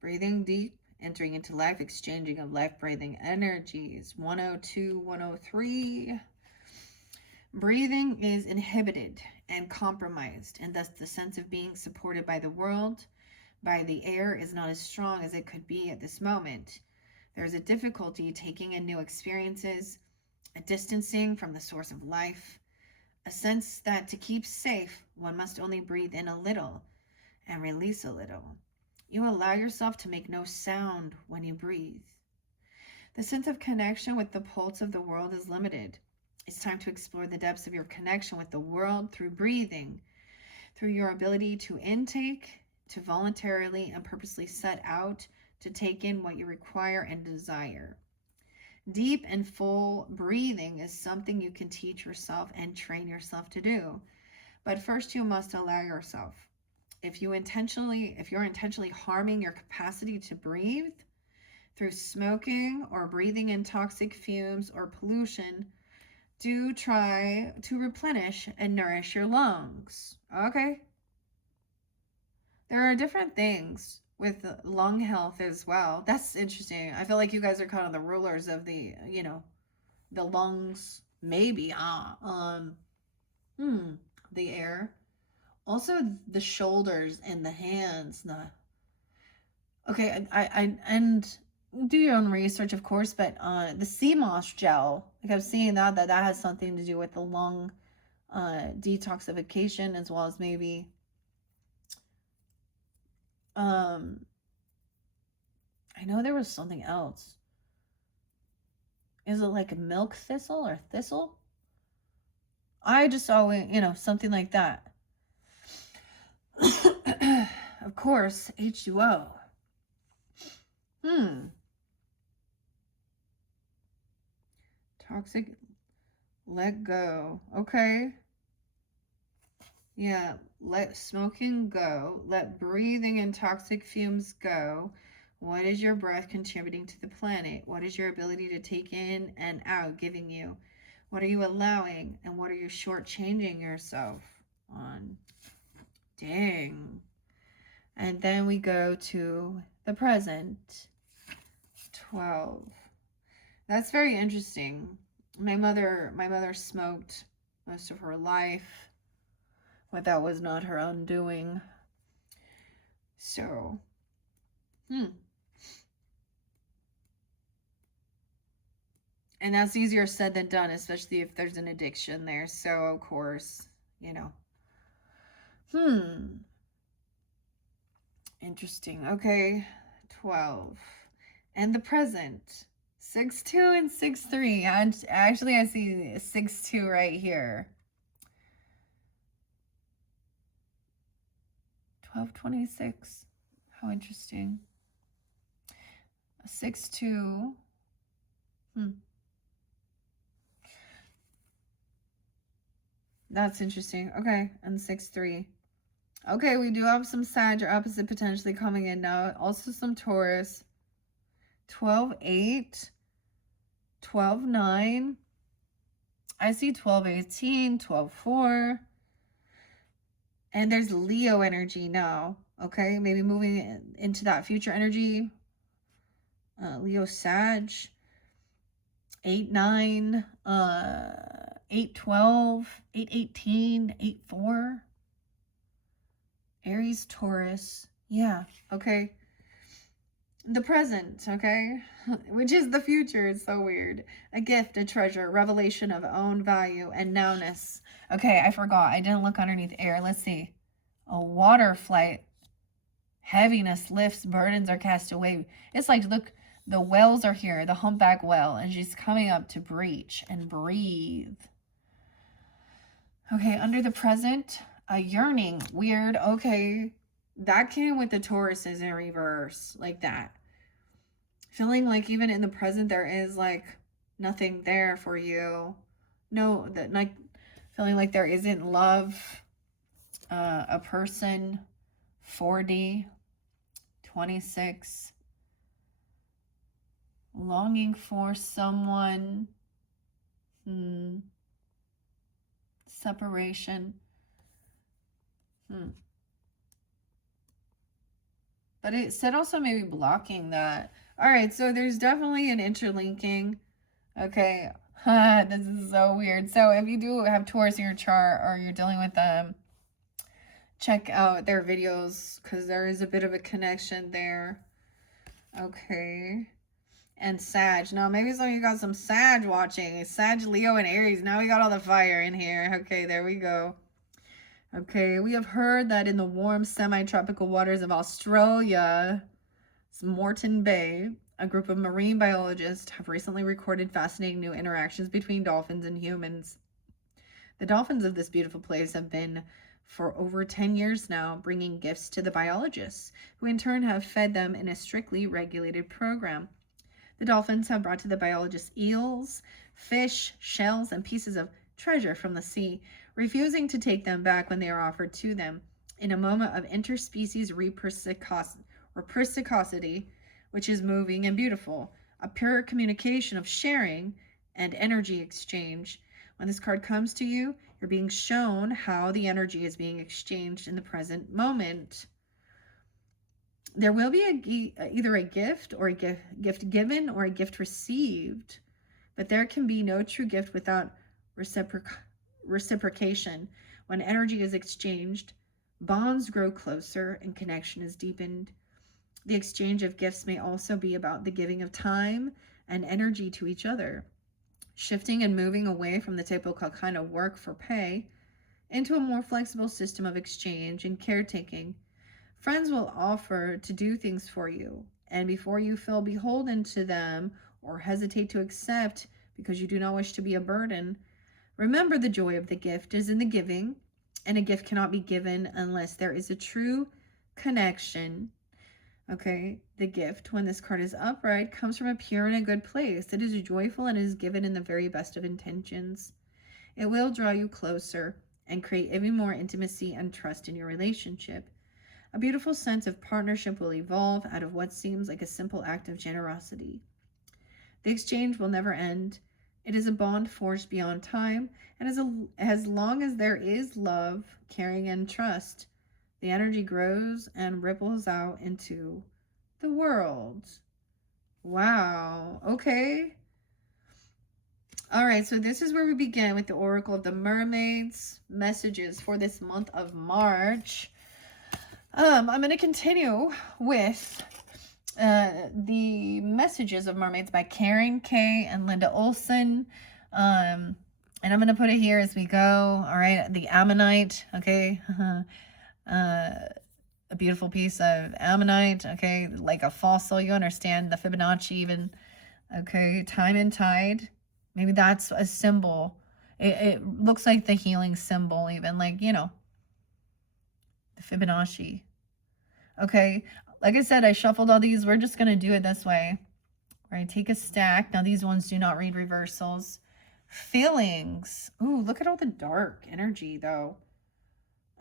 Breathing deep, entering into life, exchanging of life-breathing energies. 102, 103. Breathing is inhibited and compromised, and thus the sense of being supported by the world, by the air, is not as strong as it could be at this moment. There is a difficulty taking in new experiences, a distancing from the source of life, a sense that to keep safe, one must only breathe in a little and release a little. You allow yourself to make no sound when you breathe. The sense of connection with the pulse of the world is limited. It's time to explore the depths of your connection with the world through breathing, through your ability to intake, to voluntarily and purposely set out to take in what you require and desire. Deep and full breathing is something you can teach yourself and train yourself to do. But first you must allow yourself. If you're intentionally harming your capacity to breathe through smoking or breathing in toxic fumes or pollution, do try to replenish and nourish your lungs. Okay? There are different things with lung health as well. That's interesting. I feel like you guys are kind of the rulers of the, you know, the lungs, Maybe, the air. Also the shoulders and the hands. Okay, and do your own research, of course, but the sea moss gel, like I'm seeing that has something to do with the lung detoxification, as well as maybe um I know there was something else. Is it like a milk thistle or thistle? I just saw, something like that. Of course, H2O. Toxic, let go. Okay. Yeah, let smoking go. Let breathing in toxic fumes go. What is your breath contributing to the planet? What is your ability to take in and out giving you? What are you allowing? And what are you shortchanging yourself on? Dang. And then we go to the present. 12. That's very interesting. My mother smoked most of her life, but that was not her undoing. So, and that's easier said than done, especially if there's an addiction there. So, of course, Interesting. Okay, 12. And the present. 6-2 and 6-3. Actually, I see 6-2 right here. 12-26. How interesting. 6-2. That's interesting. Okay, and 6-3. Okay, we do have some Sag or opposite potentially coming in now. Also some Taurus. 12-8. 12-9. I see 12-18, 12-4. And there's Leo energy now. Okay, maybe moving into that future energy. Leo Sag. 8-9. 8-12. 8-18. 8-4. Aries, Taurus. Yeah, okay. The present, okay? Which is the future. It's so weird. A gift, a treasure, revelation of own value and nowness. Okay, I forgot. I didn't look underneath air. Let's see. A water flight. Heaviness lifts, burdens are cast away. It's like, look, the whales are here, the humpback whale, and she's coming up to breach and breathe. Okay, under the present, a yearning. Weird. Okay, that came with the Tauruses in reverse, like that. Feeling like even in the present there is like nothing there for you. No, that like feeling like there isn't love. A person. 40. 26. Longing for someone. Separation. But it said also maybe blocking that. All right, so there's definitely an interlinking. Okay, this is so weird. So if you do have Taurus in your chart or you're dealing with them, check out their videos because there is a bit of a connection there. Okay. And Sag. Now, maybe some of you got some Sag watching. Sag, Leo, and Aries. Now we got all the fire in here. Okay, there we go. Okay, we have heard that in the warm semi-tropical waters of Australia, Moreton Bay, a group of marine biologists have recently recorded fascinating new interactions between dolphins and humans. The dolphins of this beautiful place have been for over 10 years now, bringing gifts to the biologists, who in turn have fed them in a strictly regulated program. The dolphins have brought to the biologists eels, fish, shells, and pieces of treasure from the sea, refusing to take them back when they are offered to them. In a moment of interspecies reciprocity, which is moving and beautiful, a pure communication of sharing and energy exchange. When this card comes to you, you're being shown how the energy is being exchanged in the present moment. There will be either a gift or a gift given or a gift received, but there can be no true gift without reciprocation. When energy is exchanged, bonds grow closer and connection is deepened. The exchange of gifts may also be about the giving of time and energy to each other, shifting and moving away from the typical kind of work for pay into a more flexible system of exchange and caretaking. Friends will offer to do things for you, and before you feel beholden to them or hesitate to accept because you do not wish to be a burden, remember the joy of the gift is in the giving, and a gift cannot be given unless there is a true connection. Okay, the gift, when this card is upright, comes from a pure and a good place. It is joyful and is given in the very best of intentions. It will draw you closer and create even more intimacy and trust in your relationship. A beautiful sense of partnership will evolve out of what seems like a simple act of generosity. The exchange will never end. It is a bond forged beyond time, and as long as there is love, caring, and trust, the energy grows and ripples out into the world. Wow. Okay. All right, so this is where we begin with the Oracle of the Mermaids messages for this month of March. I'm going to continue with the Messages of Mermaids by Karen Kay and Linda Olson. And I'm going to put it here as we go. All right, the Ammonite, okay. A beautiful piece of ammonite, okay, like a fossil. You understand the Fibonacci even, okay. Time and tide. Maybe that's a symbol. It looks like the healing symbol even, like, you know, the Fibonacci. Okay, like I said, I shuffled all these. We're just going to do it this way. Right, take a stack. Now, these ones do not read reversals. Feelings. Ooh, look at all the dark energy, though.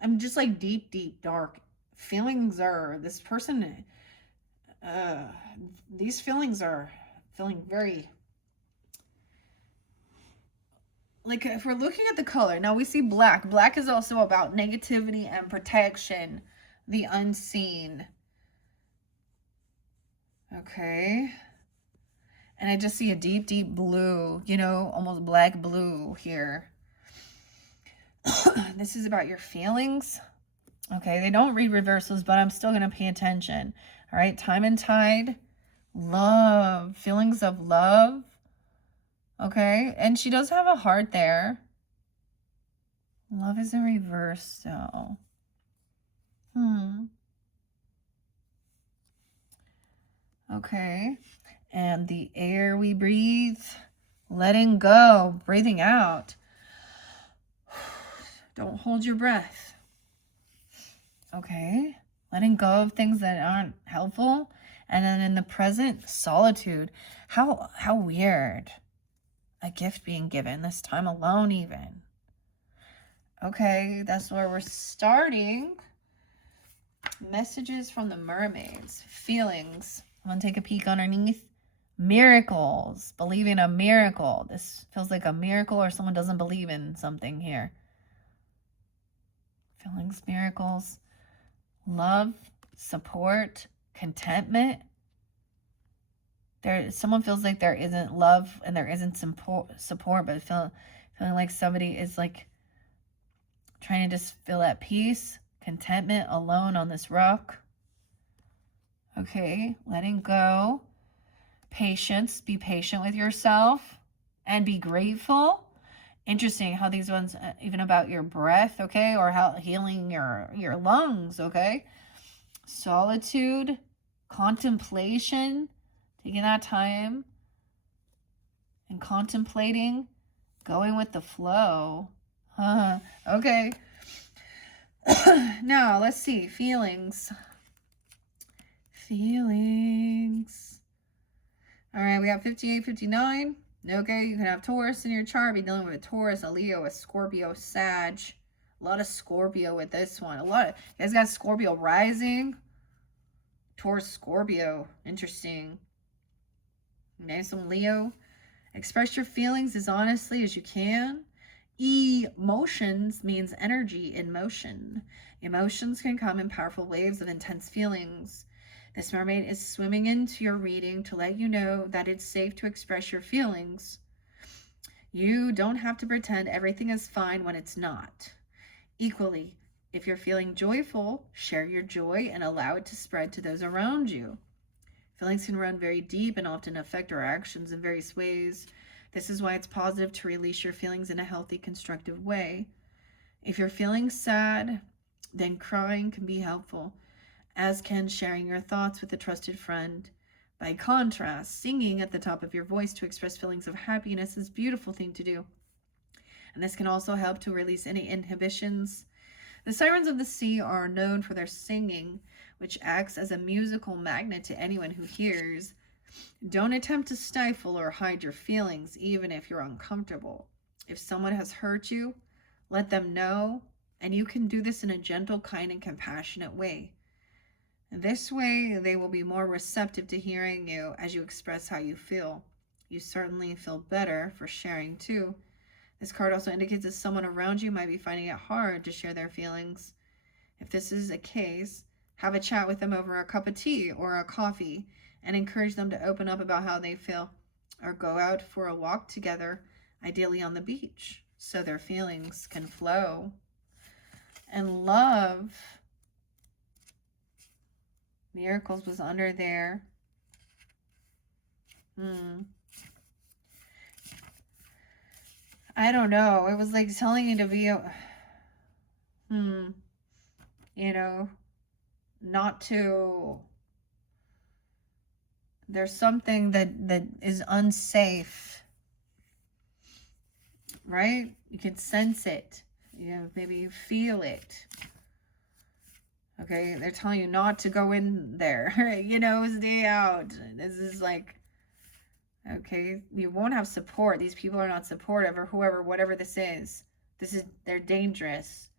I'm just like deep, deep dark. Feelings are, this person, these feelings are feeling very, like if we're looking at the color, now we see black. Black is also about negativity and protection, the unseen. Okay. And I just see a deep, deep blue, you know, almost black blue here. This is about your feelings. Okay, they don't read reversals, but I'm still going to pay attention. All right, time and tide. Love. Feelings of love. Okay, and she does have a heart there. Love is in reverse, though. Okay, and the air we breathe. Letting go. Breathing out. Don't hold your breath. Okay, letting go of things that aren't helpful. And then in the present, solitude. How weird. A gift being given, this time alone even. Okay, that's where we're starting. Messages from the mermaids. Feelings. I'm going to take a peek underneath. Miracles. Believing a miracle. This feels like a miracle, or someone doesn't believe in something here. Feelings, miracles. Love, support, contentment. Someone feels like there isn't love and there isn't support, but feeling like somebody is like trying to just feel at peace, contentment, alone on this rock. Okay, letting go. Patience, be patient with yourself and be grateful. Interesting how these ones, even about your breath, okay, or how healing your lungs, okay. Solitude, contemplation, taking that time and contemplating, going with the flow. Okay. Now, let's see, feelings. Feelings. All right, we have 58, 59. Okay, you can have Taurus in your chart. Be dealing with a Taurus, a Leo, a Scorpio, Sag. A lot of Scorpio with this one. You guys got Scorpio rising. Taurus, Scorpio. Interesting. Maybe some Leo. Express your feelings as honestly as you can. Emotions means energy in motion. Emotions can come in powerful waves of intense feelings. This mermaid is swimming into your reading to let you know that it's safe to express your feelings. You don't have to pretend everything is fine when it's not. Equally, if you're feeling joyful, share your joy and allow it to spread to those around you. Feelings can run very deep and often affect our actions in various ways. This is why it's positive to release your feelings in a healthy, constructive way. If you're feeling sad, then crying can be helpful, as can sharing your thoughts with a trusted friend. By contrast, singing at the top of your voice to express feelings of happiness is a beautiful thing to do. And this can also help to release any inhibitions. The sirens of the sea are known for their singing, which acts as a musical magnet to anyone who hears. Don't attempt to stifle or hide your feelings, even if you're uncomfortable. If someone has hurt you, let them know, and you can do this in a gentle, kind, and compassionate way. This way, they will be more receptive to hearing you as you express how you feel. You certainly feel better for sharing too. This card also indicates that someone around you might be finding it hard to share their feelings. If this is a case, have a chat with them over a cup of tea or a coffee and encourage them to open up about how they feel, or go out for a walk together, ideally on the beach, so their feelings can flow. And love, miracles was under there. I don't know. It was like telling you to be, you know, not to, there's something that is unsafe, right? You can sense it. Maybe you feel it. Okay, they're telling you not to go in there. Stay out. This is like, okay, you won't have support. These people are not supportive, or whoever, whatever this is. They're dangerous.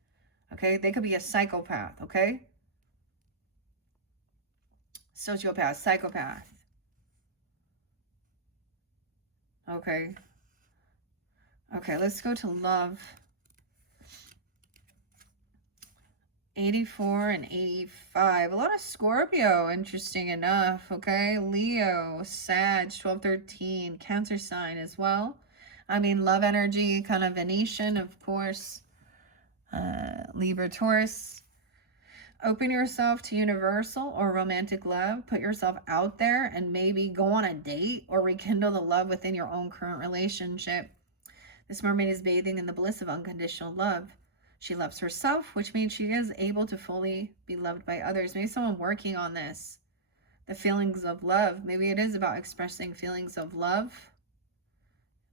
Okay, they could be a psychopath. Okay, sociopath, psychopath. Okay, let's go to love. 84 and 85. A lot of Scorpio, interesting enough. Okay, Leo, Sag, 12, 13, Cancer sign as well. I mean, love energy, kind of Venetian, of course. Libra, Taurus. Open yourself to universal or romantic love. Put yourself out there and maybe go on a date or rekindle the love within your own current relationship. This mermaid is bathing in the bliss of unconditional love. She loves herself, which means she is able to fully be loved by others. Maybe someone working on this. The feelings of love. Maybe it is about expressing feelings of love.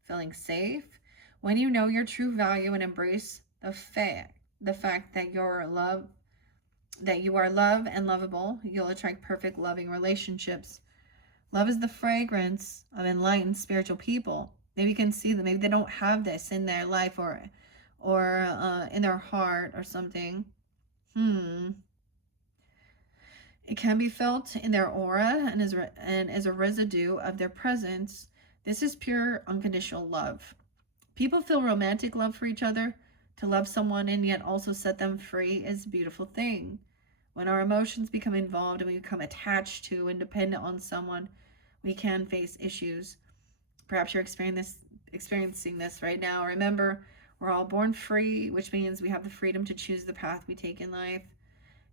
Feeling safe. When you know your true value and embrace the fact that you are love and lovable, you'll attract perfect loving relationships. Love is the fragrance of enlightened spiritual people. Maybe you can see that maybe they don't have this in their life or in their heart or something. It can be felt in their aura and as a residue of their presence. This is pure unconditional love. People feel romantic love for each other. To love someone and yet also set them free is a beautiful thing. When our emotions become involved and we become attached to and dependent on someone, we can face issues. Perhaps you're experiencing this right now. Remember, we're all born free, which means we have the freedom to choose the path we take in life.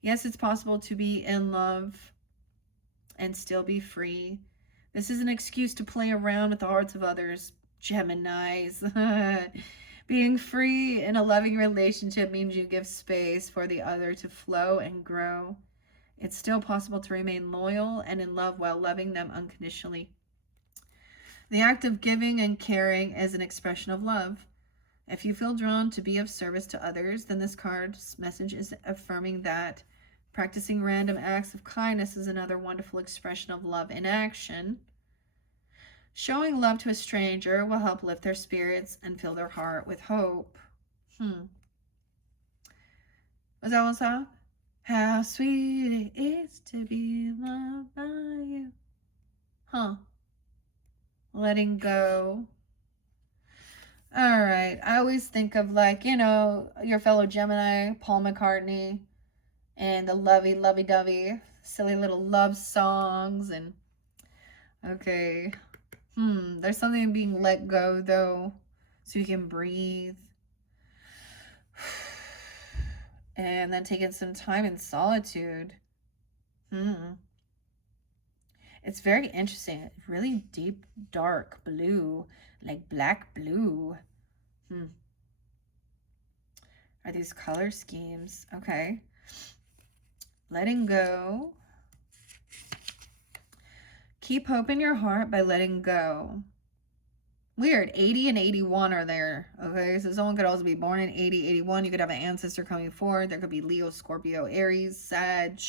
Yes, it's possible to be in love and still be free. This is an excuse to play around with the hearts of others. Geminis. Being free in a loving relationship means you give space for the other to flow and grow. It's still possible to remain loyal and in love while loving them unconditionally. The act of giving and caring is an expression of love. If you feel drawn to be of service to others, then this card's message is affirming that. Practicing random acts of kindness is another wonderful expression of love in action. Showing love to a stranger will help lift their spirits and fill their heart with hope. Was that one song? How sweet it is to be loved by you. Letting go. All right. I always think of your fellow Gemini, Paul McCartney, and the lovey-dovey, silly little love songs. And okay. There's something being let go, though. so you can breathe. And then taking some time in solitude. It's very interesting. Really deep, dark blue, like black blue. Are these color schemes? Okay. Letting go. Keep hope in your heart by letting go. Weird. 80 and 81 are there. Okay. So someone could also be born in 80, 81. You could have an ancestor coming forward. There could be Leo, Scorpio, Aries, Sag.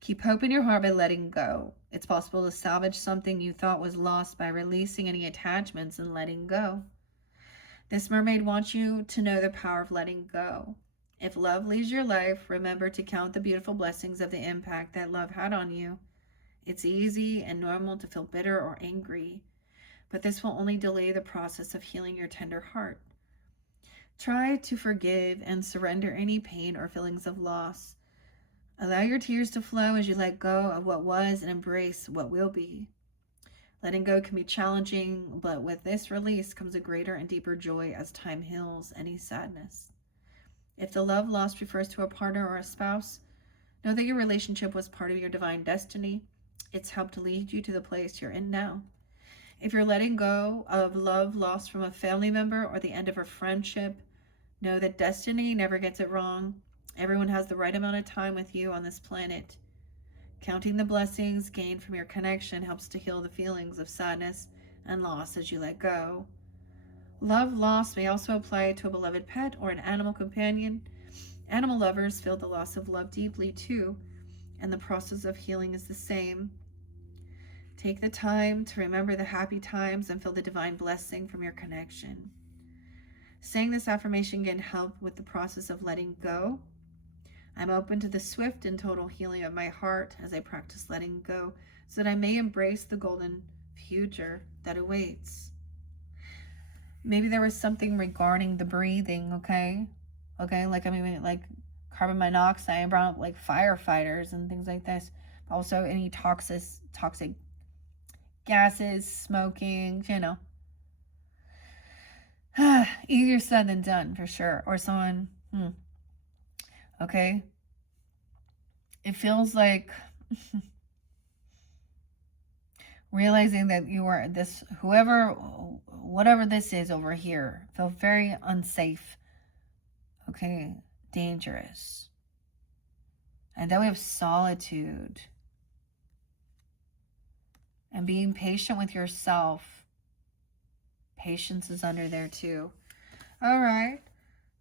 Keep hope in your heart by letting go. It's possible to salvage something you thought was lost by releasing any attachments and letting go. This mermaid wants you to know the power of letting go. If love leaves your life, remember to count the beautiful blessings of the impact that love had on you. It's easy and normal to feel bitter or angry, but this will only delay the process of healing your tender heart. Try to forgive and surrender any pain or feelings of loss. Allow your tears to flow as you let go of what was and embrace what will be. Letting go can be challenging, but with this release comes a greater and deeper joy as time heals any sadness. If the love lost refers to a partner or a spouse, know that your relationship was part of your divine destiny. It's helped to lead you to the place you're in now. If you're letting go of love lost from a family member or the end of a friendship, know that destiny never gets it wrong. Everyone has the right amount of time with you on this planet. Counting the blessings gained from your connection helps to heal the feelings of sadness and loss as you let go. Love lost may also apply to a beloved pet or an animal companion. Animal lovers feel the loss of love deeply too, and the process of healing is the same. Take the time to remember the happy times and feel the divine blessing from your connection. Saying this affirmation can help with the process of letting go. I'm open to the swift and total healing of my heart as I practice letting go so that I may embrace the golden future that awaits. Maybe there was something regarding the breathing, okay? Like carbon monoxide brought up like firefighters and things like this. Also any toxic gases, smoking, easier said than done for sure. Or someone, okay? It feels like realizing that you are this, whatever this is over here, felt very unsafe, okay? Dangerous. And then we have solitude. And being patient with yourself. Patience is under there too. All right.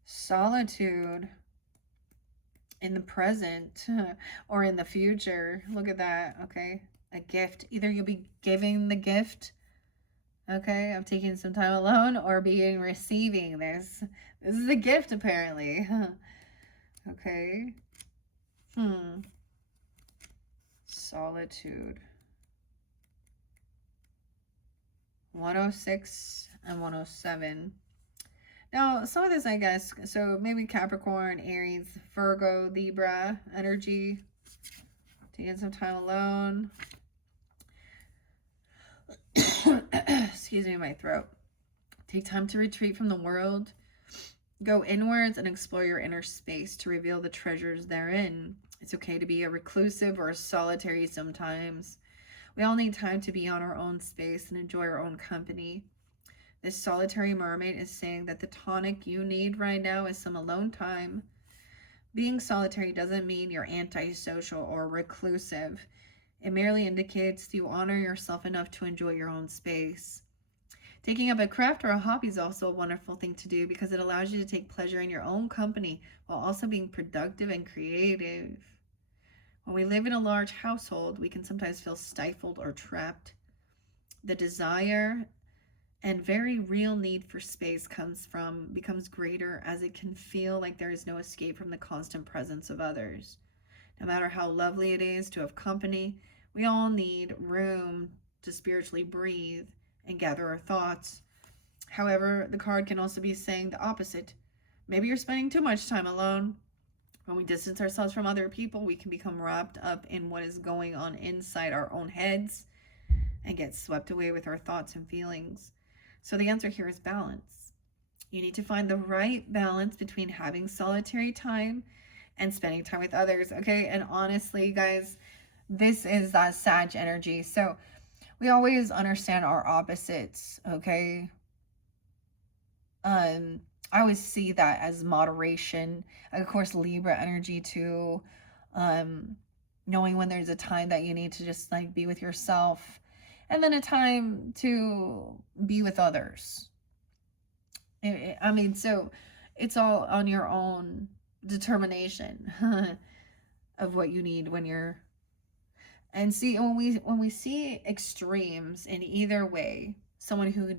Solitude. In the present or in the future. Look at that, okay? A gift. Either you'll be giving the gift, okay, of taking some time alone, or being receiving this. This is a gift, apparently. Okay. Solitude. 106 and 107. Now, some of this, I guess, so maybe Capricorn, Aries, Virgo, Libra energy. Taking some time alone. Excuse me, my throat. Take time to retreat from the world. Go inwards and explore your inner space to reveal the treasures therein. It's okay to be a reclusive or a solitary sometimes. We all need time to be on our own space and enjoy our own company. This solitary mermaid is saying that the tonic you need right now is some alone time. Being solitary doesn't mean you're antisocial or reclusive. It merely indicates you honor yourself enough to enjoy your own space. Taking up a craft or a hobby is also a wonderful thing to do because it allows you to take pleasure in your own company while also being productive and creative. When we live in a large household, we can sometimes feel stifled or trapped. The desire and very real need for space becomes greater as it can feel like there is no escape from the constant presence of others. No matter how lovely it is to have company, we all need room to spiritually breathe and gather our thoughts. However, the card can also be saying the opposite. Maybe you're spending too much time alone. When we distance ourselves from other people, we can become wrapped up in what is going on inside our own heads and get swept away with our thoughts and feelings. So the answer here is balance. You need to find the right balance between having solitary time and spending time with others, okay? And honestly, guys, this is that Sag energy. So we always understand our opposites, okay? I always see that as moderation. Of course, Libra energy too. Knowing when there's a time that you need to just like be with yourself, and then a time to be with others. I mean, so it's all on your own determination of what you need when you're. And see, when we see extremes in either way, someone who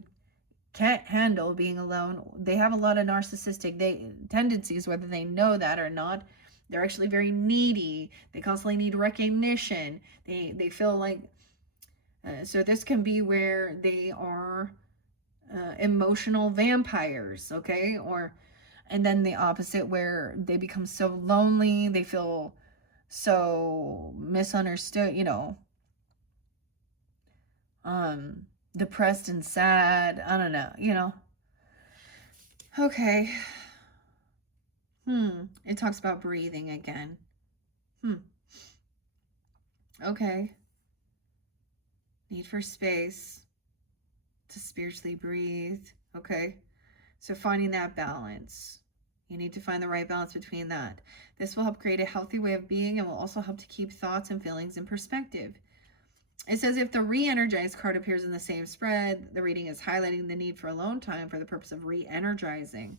can't handle being alone, they have a lot of narcissistic tendencies, whether they know that or not. They're actually very needy. They constantly need recognition. They feel like so this can be where they are emotional vampires, okay? Or and then the opposite, where they become so lonely, they feel so misunderstood, depressed and sad. I don't know. Okay. It talks about breathing again. Okay. Need for space to spiritually breathe. Okay. So finding that balance. You need to find the right balance between that. This will help create a healthy way of being and will also help to keep thoughts and feelings in perspective. It says if the re-energized card appears in the same spread, the reading is highlighting the need for alone time for the purpose of re-energizing.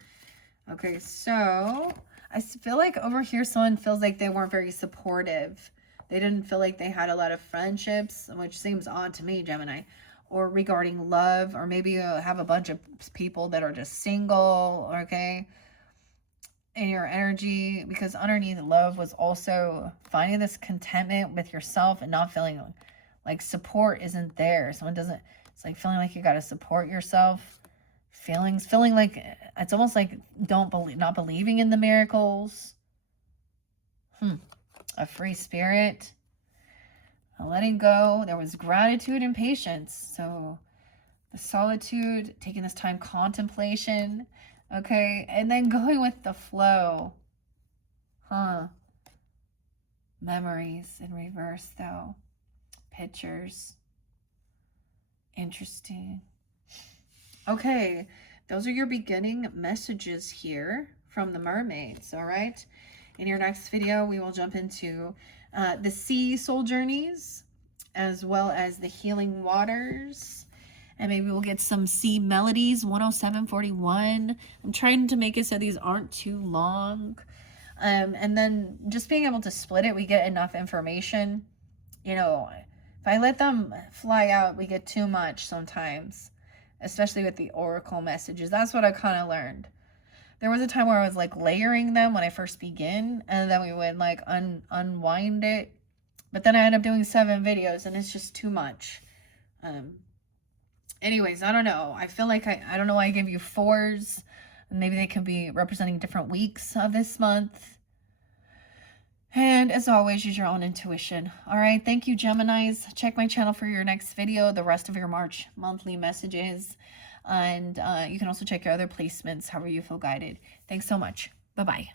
Okay, so I feel like over here someone feels like they weren't very supportive. They didn't feel like they had a lot of friendships, which seems odd to me, Gemini. Or regarding love, or maybe you have a bunch of people that are just single, okay, in your energy, because underneath love was also finding this contentment with yourself and not feeling like support isn't there. Someone doesn't, it's like feeling like you got to support yourself. Feeling like it's almost like not believing in the miracles. A free spirit. Letting go. There was gratitude and patience. So the solitude, taking this time, contemplation. Okay, and then going with the flow. Memories in reverse, though. Pictures. Interesting. Okay, those are your beginning messages here from the mermaids, all right? In your next video, we will jump into the sea soul journeys, as well as the healing waters. And maybe we'll get some sea melodies, 10741. I'm trying to make it so these aren't too long. And then just being able to split it, we get enough information. If I let them fly out, we get too much sometimes, especially with the oracle messages. That's what I kind of learned. There was a time where I was like layering them when I first begin, and then we would like unwind it. But then I end up doing 7 videos, and it's just too much. Anyways, I don't know. I feel like I don't know why I gave you 4s. Maybe they could be representing different weeks of this month. And as always, use your own intuition. All right. Thank you, Geminis. Check my channel for your next video, the rest of your March monthly messages. And you can also check your other placements, however you feel guided. Thanks so much. Bye-bye.